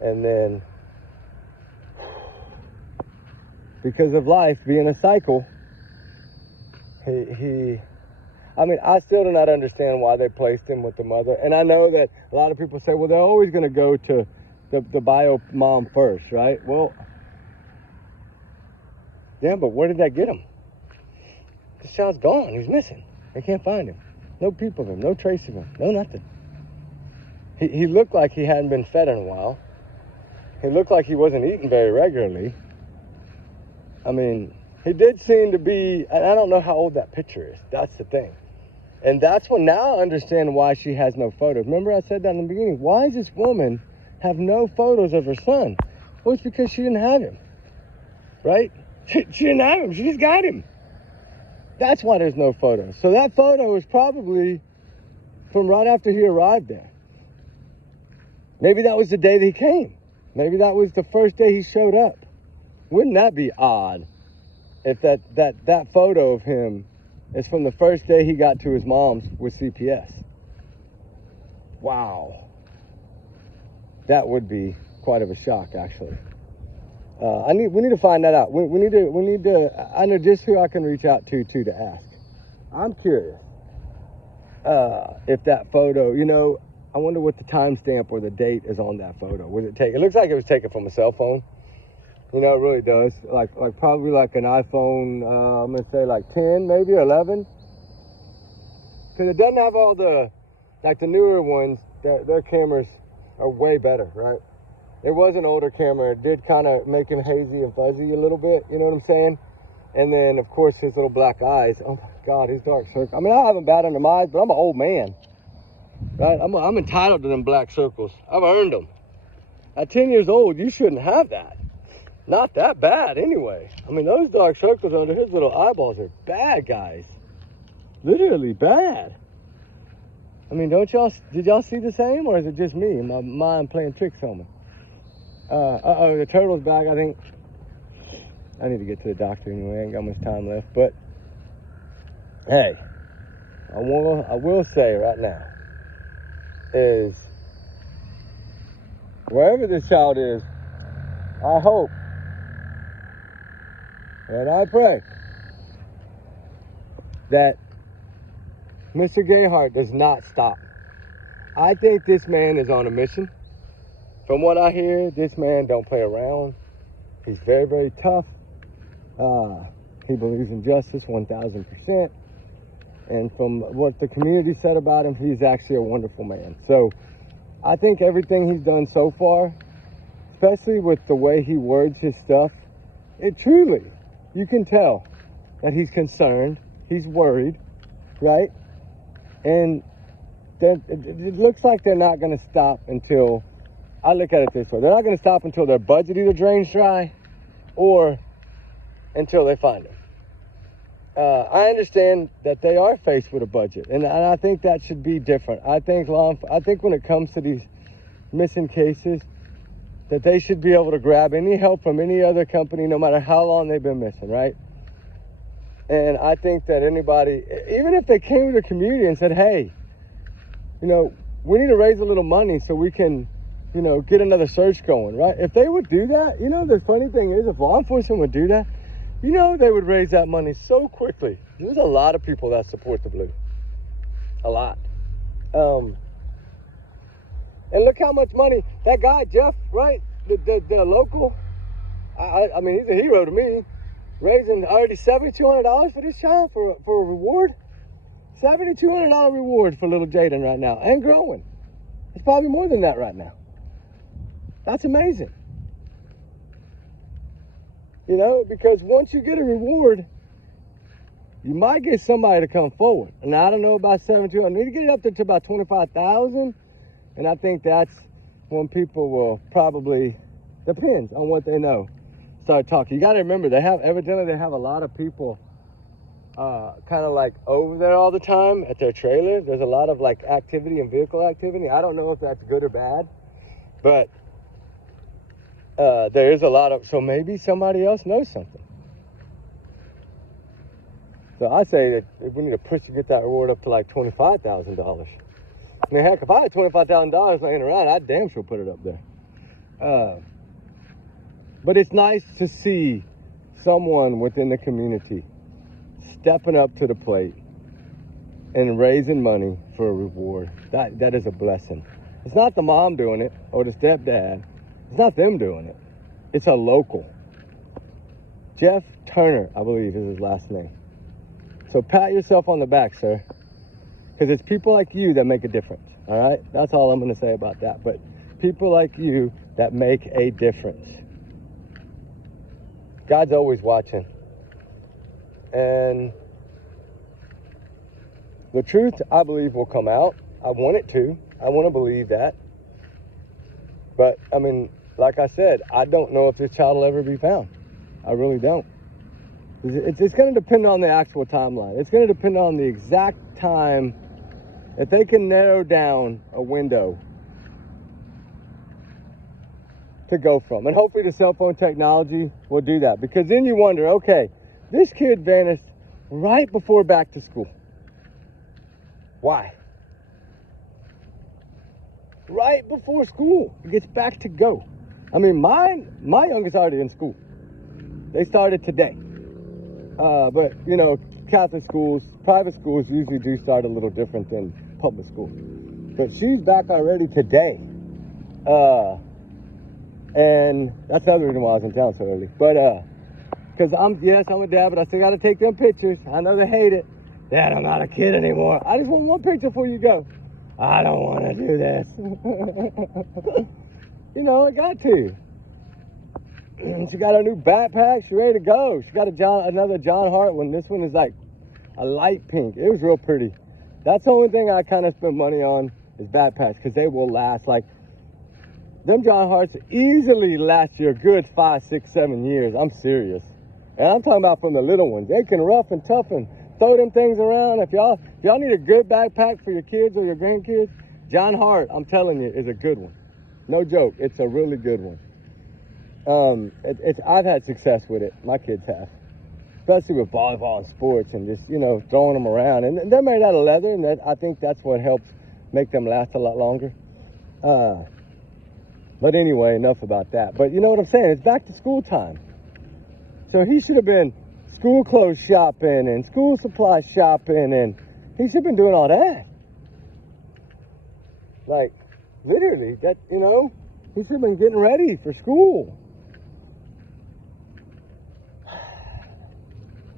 and then because of life being a cycle, I still do not understand why they placed him with the mother. And I know that a lot of people say, well, they're always going to go to the bio mom first, right? Well, yeah, but where did that get him? This child's gone. He's missing. They can't find him. No peep of him. No trace of him. No nothing. He looked like he hadn't been fed in a while. He looked like he wasn't eating very regularly. I mean, he did seem to be, and I don't know how old that picture is. That's the thing. And that's when now I understand why she has no photos. Remember I said that in the beginning. Why does this woman have no photos of her son? Well, it's because she didn't have him. Right? She didn't have him. She just got him. That's why there's no photos. So that photo is probably from right after he arrived there. Maybe that was the day that he came. Maybe that was the first day he showed up. Wouldn't that be odd if that photo of him is from the first day he got to his mom's with CPS? Wow. That would be quite of a shock, actually. We need to find that out. We need to, I know just who I can reach out to ask. I'm curious if that photo, I wonder what the timestamp or the date is on that photo. Was it taken? It looks like it was taken from a cell phone. It really does. Like probably like an iPhone, I'm going to say like 10, maybe 11. Because it doesn't have all the newer ones, their cameras are way better, right? It was an older camera. It did kind of make him hazy and fuzzy a little bit, you know what I'm saying? And then, of course, his little black eyes. Oh, my God, his dark circles. I mean, I haven't bad under my eyes, but I'm an old man, right? I'm entitled to them black circles. I've earned them. At 10 years old, you shouldn't have that. Not that bad, anyway. I mean, those dark circles under his little eyeballs are bad, guys. Literally bad. I mean, did y'all see the same, or is it just me and my mind playing tricks on me? The turtle's back. I think I need to get to the doctor anyway. I ain't got much time left. But hey, I will say right now is wherever this child is, I hope and I pray that Mr. Gayheart does not stop. I think this man is on a mission. From what I hear, this man don't play around. He's very, very tough. He believes in justice 1,000%. And from what the community said about him, he's actually a wonderful man. So I think everything he's done so far, especially with the way he words his stuff, it truly, you can tell that he's concerned, he's worried, right? And it looks like they're not going to stop until, I look at it this way, they're not going to stop until their budget either drains dry or until they find him. I understand that they are faced with a budget, and I think that should be different. I think when it comes to these missing cases, that they should be able to grab any help from any other company, no matter how long they've been missing, right? And I think that anybody, even if they came to the community and said, hey, we need to raise a little money so we can, get another search going, right? If they would do that, the funny thing is, if law enforcement would do that, they would raise that money so quickly. There's a lot of people that support the Blue. A lot. And look how much money that guy, Jeff, right? The local, I mean, he's a hero to me. Raising already $7,200 for this child for a reward. $7,200 reward for little Jayden right now, and growing. It's probably more than that right now. That's amazing. Because once you get a reward, you might get somebody to come forward. And I don't know about $7,200. I need to get it up to about $25,000. And I think that's when people will probably, depends on what they know, start talking. You got to remember, they have a lot of people kind of like over there all the time at their trailer. There's a lot of like activity and vehicle activity. I don't know if that's good or bad, but there is a lot of, so maybe somebody else knows something. So I say that we need to push to get that reward up to like $25,000. I mean, heck, if I had $25,000 laying around, I'd damn sure put it up there. But it's nice to see someone within the community stepping up to the plate and raising money for a reward, that is a blessing. It's not the mom doing it or the stepdad. It's not them doing it. It's a local. Jeff Turner, I believe, is his last name. So pat yourself on the back, sir, because it's people like you that make a difference, all right? That's all I'm going to say about that. But people like you that make a difference. God's always watching. And the truth, I believe, will come out. I want it to. I want to believe that. But, I mean, like I said, I don't know if this child will ever be found. I really don't. It's going to depend on the actual timeline. It's going to depend on the exact time. If they can narrow down a window to go from. And hopefully the cell phone technology will do that. Because then you wonder, okay, this kid vanished right before back to school. Why? Right before school. It gets back to go. I mean, my youngest already in school. They started today. But, you know, Catholic schools, private schools usually do start a little different than public schools. But she's back already today. And that's another reason why I was in town so early. But, because I'm a dad, but I still got to take them pictures. I know they hate it. Dad, I'm not a kid anymore. I just want one picture before you go. I don't want to do this. You know, I got to. She got a new backpack. She's ready to go. She got another John Hart one. This one is like a light pink. It was real pretty. That's the only thing I kind of spend money on is backpacks because they will last. Like, them John Harts easily last you a good 5, 6, 7 years. I'm serious. And I'm talking about from the little ones. They can rough and toughen. Throw them things around. If y'all need a good backpack for your kids or your grandkids, John Hart, I'm telling you, is a good one. No joke. It's a really good one. I've had success with it. My kids have. Especially with volleyball and sports and just, you know, throwing them around. And they're made out of leather, and I think that's what helps make them last a lot longer. But anyway, enough about that. But you know what I'm saying? It's back to school time. So he should have been school clothes shopping and school supply shopping, and he should have been doing all that. Like, literally, that, you know, he should have been getting ready for school.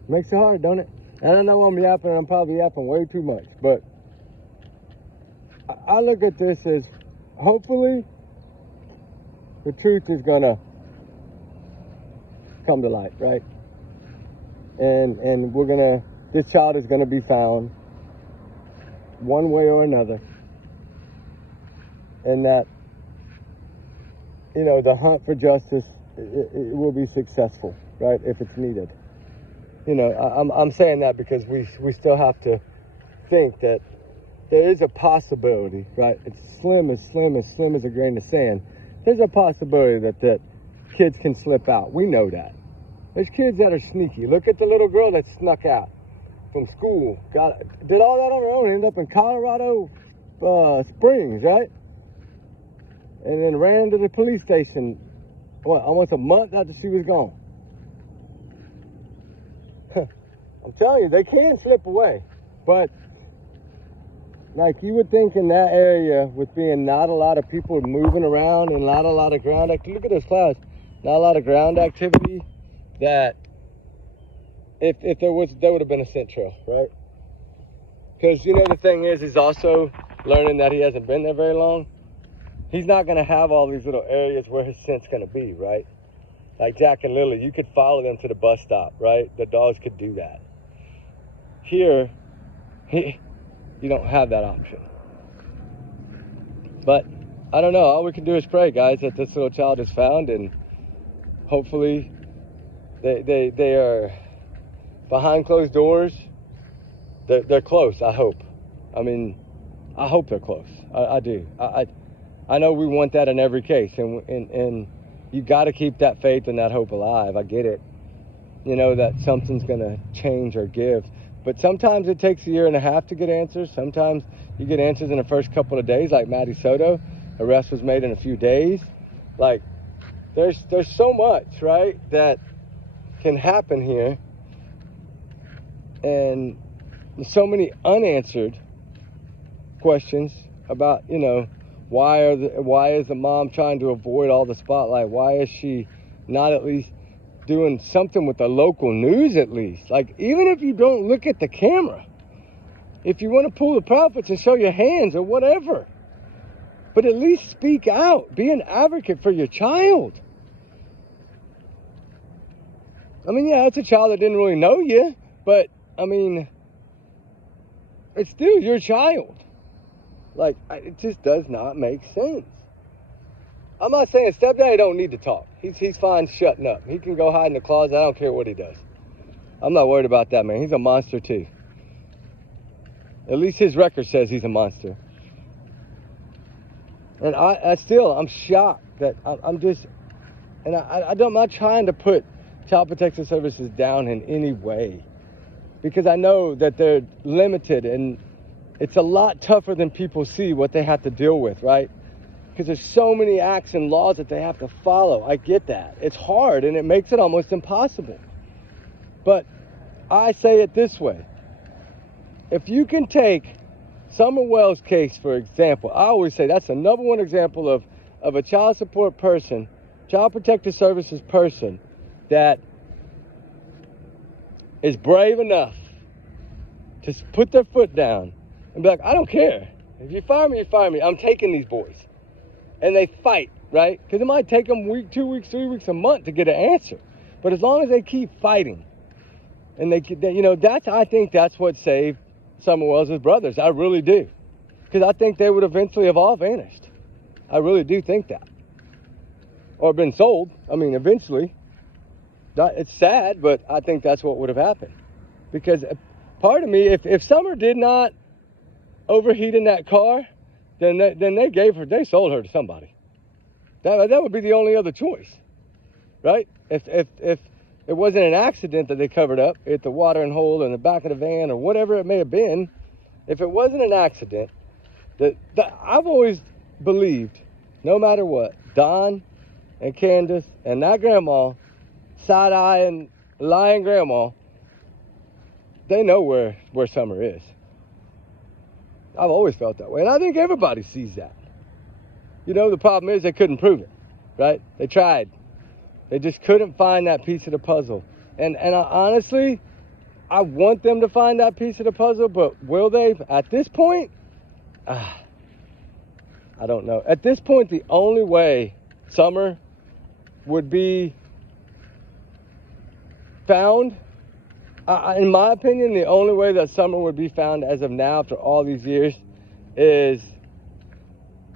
Makes it hard, don't it? And I know I'm yapping, I'm probably yapping way too much, but I look at this as hopefully the truth is gonna come to light, right? And this child is gonna be found one way or another. And that, you know, the hunt for justice, it will be successful, right, if it's needed. You know, I'm saying that because we still have to think that there is a possibility, right? It's slim as a grain of sand. There's a possibility that kids can slip out. We know that. There's kids that are sneaky. Look at the little girl that snuck out from school. Did all that on her own. Ended up in Colorado Springs, right? And then ran into the police station, almost a month after she was gone. I'm telling you, they can slip away. But, like, you would think in that area, with being not a lot of people moving around and not a lot of ground activity, look at those clouds, not a lot of ground activity, that if there would have been a scent trail, right? Because, you know, the thing is, he's also learning that he hasn't been there very long. He's not going to have all these little areas where his scent's going to be, right? Like Jack and Lily, you could follow them to the bus stop, right? The dogs could do that. Here, you don't have that option. But, I don't know. All we can do is pray, guys, that this little child is found, and hopefully they are behind closed doors. They're close, I hope. I mean, I hope they're close. I do. I know we want that in every case, and you got to keep that faith and that hope alive. I get it. You know, that something's going to change or give. But sometimes it takes a year and a half to get answers. Sometimes you get answers in the first couple of days, like Maddie Soto. Arrest was made in a few days. Like, there's so much, right, that can happen here, and so many unanswered questions about, why is the mom trying to avoid all the spotlight? Why is she not at least doing something with the local news at least? Like, even if you don't look at the camera, if you want to pull the profits and show your hands or whatever, but at least speak out. Be an advocate for your child. I mean, yeah, it's a child that didn't really know you, but, I mean, it's still your child. Like, it just does not make sense. I'm not saying stepdaddy don't need to talk. He's fine shutting up. He can go hide in the closet. I don't care what he does. I'm not worried about that, man. He's a monster, too. At least his record says he's a monster. And I'm shocked that I'm not trying to put Child Protective Services down in any way, because I know that they're limited and it's a lot tougher than people see what they have to deal with, right? Because there's so many acts and laws that they have to follow. I get that. It's hard and it makes it almost impossible. But I say it this way. If you can take Summer Wells' case, for example, I always say that's the number one example of a child support person, Child Protective Services person, that is brave enough to put their foot down and be like, I don't care. If you fire me, you fire me. I'm taking these boys. And they fight, right? Because it might take them a week, 2 weeks, 3 weeks, a month to get an answer. But as long as they keep fighting, and I think that's what saved Summer Wells' brothers. I really do. Because I think they would eventually have all vanished. I really do think that. Or been sold. I mean, eventually. It's sad, but I think that's what would have happened. Because part of me, if Summer did not overheat in that car, then they sold her to somebody. That would be the only other choice, right? If it wasn't an accident that they covered up at the watering hole in the back of the van or whatever it may have been, if it wasn't an accident, that I've always believed, no matter what, Don and Candace and that grandma, side-eyeing, lying grandma, they know where Summer is. I've always felt that way, and I think everybody sees that. The problem is they couldn't prove it, right? They tried. They just couldn't find that piece of the puzzle. And honestly, I want them to find that piece of the puzzle, but will they? At this point, I don't know. At this point, the only way Summer would be found, in my opinion, the only way that Summer would be found as of now after all these years is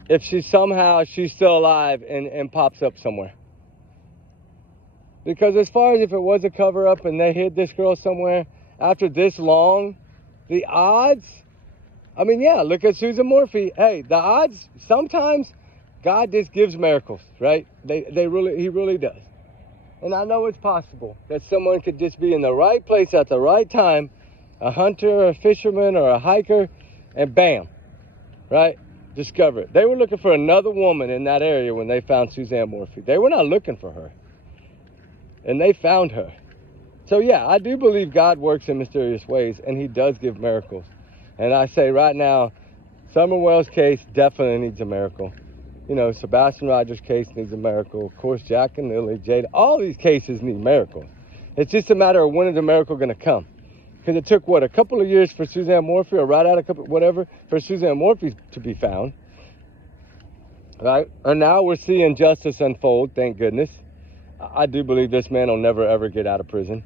if she's still alive and pops up somewhere. Because as far as if it was a cover-up and they hid this girl somewhere after this long, the odds, I mean, yeah, look at Susan Morphy. Hey, the odds, sometimes God just gives miracles, right? He really does. And I know it's possible that someone could just be in the right place at the right time, a hunter or a fisherman or a hiker, and bam, right? Discover it. They were looking for another woman in that area when they found Suzanne Morphy. They were not looking for her. And they found her. So yeah, I do believe God works in mysterious ways, and he does give miracles. And I say right now, Summer Wells' case definitely needs a miracle. Sebastian Rogers' case needs a miracle. Of course, Jack and Lily, Jayden, all these cases need miracles. It's just a matter of when is the miracle going to come. Because it took, a couple of years for Suzanne Morphy, or right out a couple, whatever, for Suzanne Morphy to be found. Right? And now we're seeing justice unfold, thank goodness. I do believe this man will never, ever get out of prison.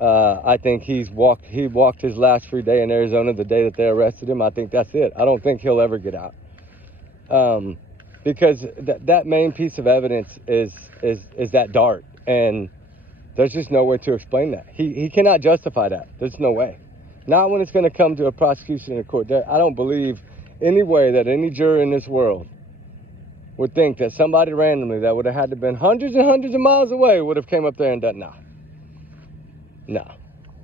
I think he walked his last free day in Arizona the day that they arrested him. I think that's it. I don't think he'll ever get out. Because that main piece of evidence is that dart, and there's just no way to explain that. He cannot justify that. There's no way. Not when it's going to come to a prosecution in a court. I don't believe any way that any juror in this world would think that somebody randomly that would have had to been hundreds and hundreds of miles away would have came up there and done. No.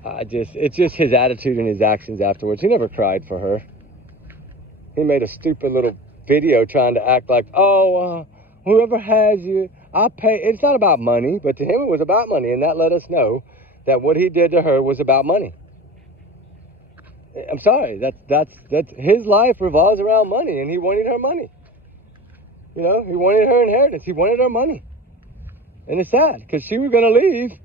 It's just his attitude and his actions afterwards. He never cried for her. He made a stupid little video trying to act like, whoever has you, It's not about money, but to him it was about money, and that let us know that what he did to her was about money. I'm sorry, that's his life revolves around money, and he wanted her money. He wanted her inheritance. He wanted her money. And it's sad, because she was going to leave,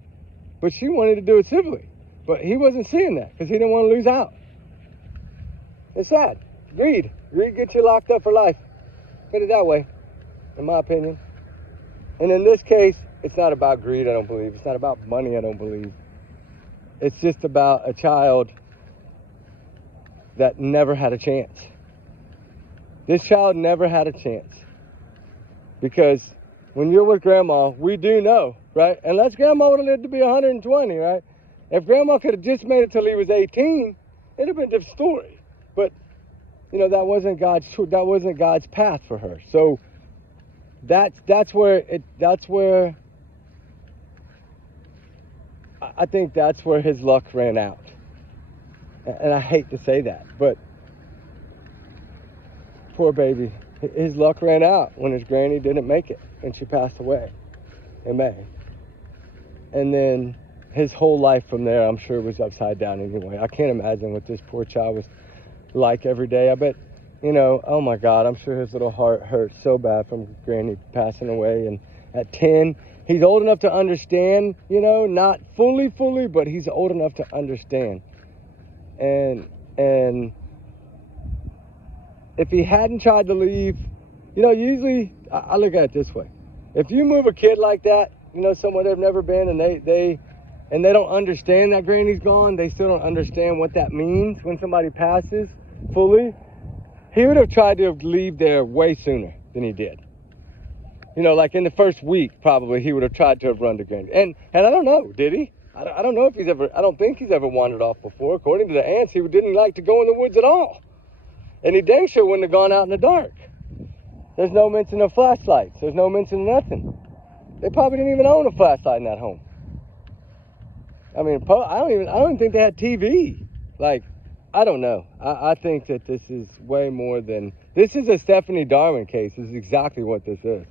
but she wanted to do it civilly. But he wasn't seeing that, because he didn't want to lose out. It's sad. Greed. Greed gets you locked up for life. Put it that way, in my opinion. And in this case, it's not about greed, I don't believe. It's not about money, I don't believe. It's just about a child that never had a chance. This child never had a chance. Because when you're with grandma, we do know, right? Unless grandma would have lived to be 120, right? If grandma could have just made it till he was 18, it'd have been a different story. But, that wasn't God's path for her. So that's where I think that's where his luck ran out. And I hate to say that, but poor baby, his luck ran out when his granny didn't make it and she passed away in May. And then his whole life from there, I'm sure, was upside down anyway. I can't imagine what this poor child was like every day. I bet, oh my God, I'm sure his little heart hurt so bad from granny passing away. And at 10, he's old enough to understand, not fully, but he's old enough to understand. And if he hadn't tried to leave, usually I look at it this way. If you move a kid like that, somewhere they've never been, and they don't understand that granny's gone, they still don't understand what that means when somebody passes fully, he would have tried to leave there way sooner than he did. Like in the first week, probably he would have tried to have run to granny. And I don't know, did he? I don't know if I don't think he's ever wandered off before. According to the aunts, he didn't like to go in the woods at all. And he dang sure wouldn't have gone out in the dark. There's no mention of flashlights. There's no mention of nothing. They probably didn't even own a flashlight in that home. I mean, I don't even think they had TV. Like, I don't know. I think that this is way more than, this is a Stephanie Darwin case. This is exactly what this is.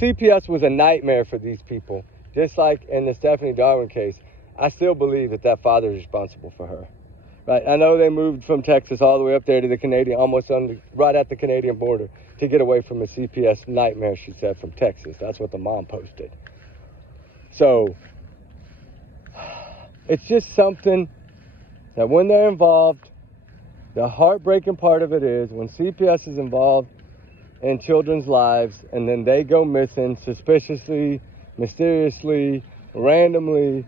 CPS was a nightmare for these people. Just like in the Stephanie Darwin case, I still believe that father is responsible for her. Right? I know they moved from Texas all the way up there to the Canadian, right at the Canadian border, to get away from a CPS nightmare, she said, from Texas. That's what the mom posted. So, it's just something that when they're involved, the heartbreaking part of it is when CPS is involved in children's lives and then they go missing suspiciously, mysteriously, randomly.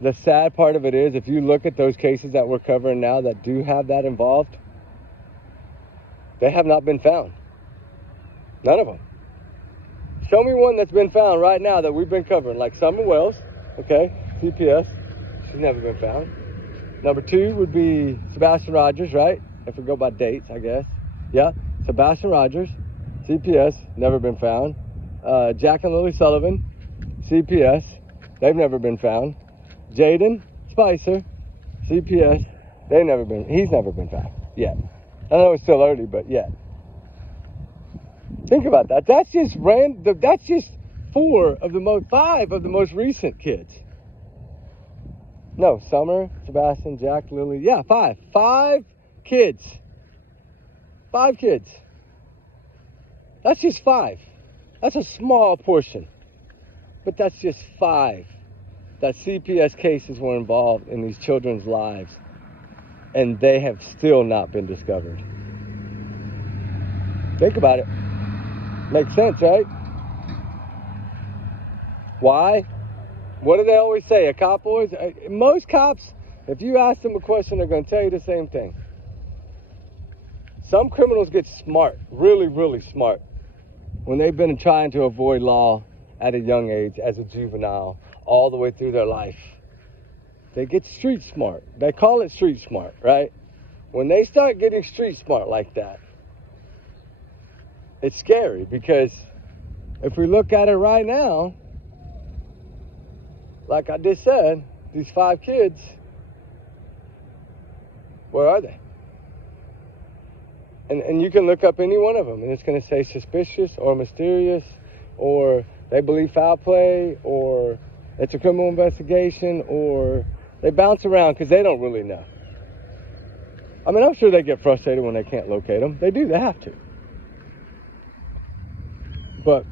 The sad part of it is, if you look at those cases that we're covering now that do have that involved, they have not been found. None of them. Show me one that's been found right now that we've been covering, like Summer Wells, okay, CPS, she's never been found. Number 2 would be Sebastian Rogers, right? If we go by dates, I guess. Yeah, Sebastian Rogers, CPS, never been found. Jack and Lily Sullivan, CPS, they've never been found. Jayden Spicer, CPS, he's never been found yet. I know it's still early, but yet. Think about that. That's just that's just 5 of the most recent kids. No, Summer, Sebastian, Jack, Lily, yeah, 5. 5 kids. 5 kids. That's just 5. That's a small portion. But that's just 5 that CPS cases were involved in these children's lives, and they have still not been discovered. Think about it. Makes sense, right? Why? What do they always say? Most cops, if you ask them a question, they're going to tell you the same thing. Some criminals get smart, really, really smart, when they've been trying to avoid law at a young age as a juvenile all the way through their life. They get street smart. They call it street smart, right? When they start getting street smart like that, it's scary, because if we look at it right now, like I just said, these 5 kids, where are they? And you can look up any one of them, and it's going to say suspicious or mysterious, or they believe foul play, or it's a criminal investigation, or they bounce around because they don't really know. I mean, I'm sure they get frustrated when they can't locate them. They do, they have to. But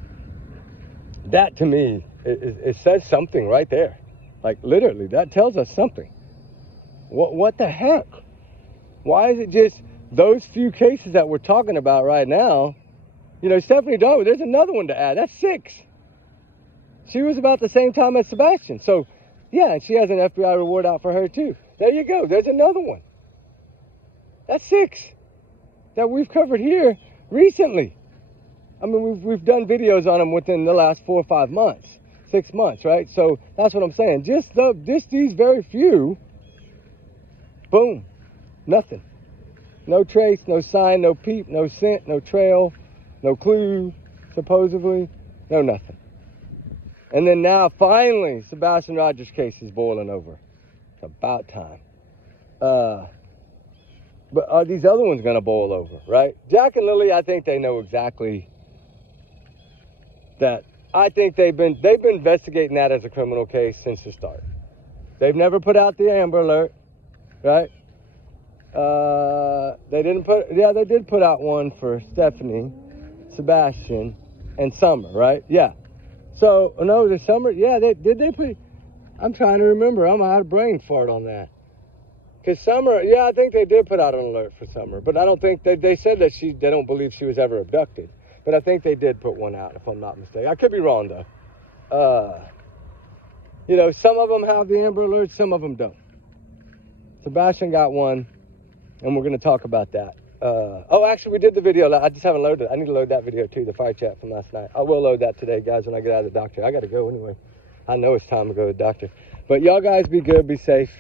that, to me, it says something right there. Like, literally, that tells us something. What the heck? Why is it just those few cases that we're talking about right now? You know, Stephanie Darwood, there's another one to add. That's 6. She was about the same time as Sebastian. So, yeah, and she has an FBI reward out for her, too. There you go. There's another one. That's 6 that we've covered here recently. I mean, we've done videos on them within the last 4 or 5 months, 6 months, right? So that's what I'm saying. Just these very few, boom, nothing. No trace, no sign, no peep, no scent, no trail, no clue, supposedly, no nothing. And then now, finally, Sebastian Rogers' case is boiling over. It's about time. But are these other ones going to boil over, right? Jack and Lily, I think they know exactly that. I think they've been investigating that as a criminal case since the start. They've never put out the Amber Alert, right? They did put out one for Stephanie, Sebastian, and Summer, right? Yeah. So, no, the Summer, yeah, they put, I'm trying to remember. I'm out of brain fart on that. Because Summer, yeah, I think they did put out an alert for Summer, but I don't think, they said that they don't believe she was ever abducted. But I think they did put one out, if I'm not mistaken. I could be wrong, though. You know, some of them have the Amber Alert, some of them don't. Sebastian got one, and we're going to talk about that. Oh, actually, we did the video. I just haven't loaded it. I need to load that video, too, the fire chat from last night. I will load that today, guys, when I get out of the doctor. I got to go anyway. I know it's time to go to the doctor. But y'all guys be good, be safe.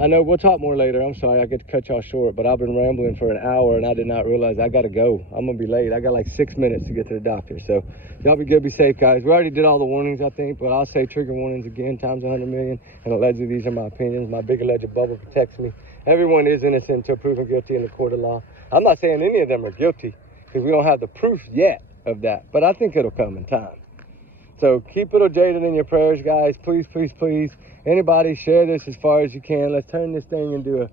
I know we'll talk more later. I'm sorry I get to cut y'all short, but I've been rambling for an hour, and I did not realize I got to go. I'm going to be late. I got like 6 minutes to get to the doctor. So y'all be good, be safe, guys. We already did all the warnings, I think, but I'll say trigger warnings again, times 100 million. And allegedly, these are my opinions. My big alleged bubble protects me. Everyone is innocent until proven guilty in the court of law. I'm not saying any of them are guilty because we don't have the proof yet of that, but I think it'll come in time. So keep little Jayden in your prayers, guys. Please, please, please. Anybody, share this as far as you can. Let's turn this thing into a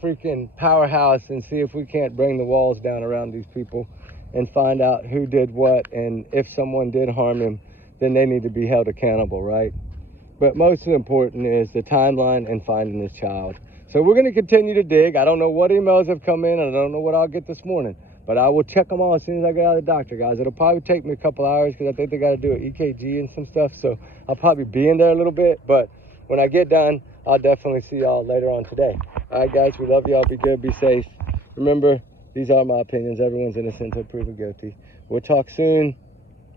freaking powerhouse and see if we can't bring the walls down around these people and find out who did what. And if someone did harm him, then they need to be held accountable, right? But most important is the timeline and finding this child. So we're going to continue to dig. I don't know what emails have come in, and I don't know what I'll get this morning. But I will check them all as soon as I get out of the doctor, guys. It'll probably take me a couple hours because I think they got to do an EKG and some stuff. So I'll probably be in there a little bit. But when I get done, I'll definitely see y'all later on today. All right, guys, we love y'all. Be good, be safe. Remember, these are my opinions. Everyone's innocent until proven guilty. We'll talk soon.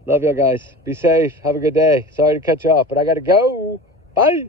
Love y'all, guys. Be safe. Have a good day. Sorry to cut you off, but I got to go. Bye.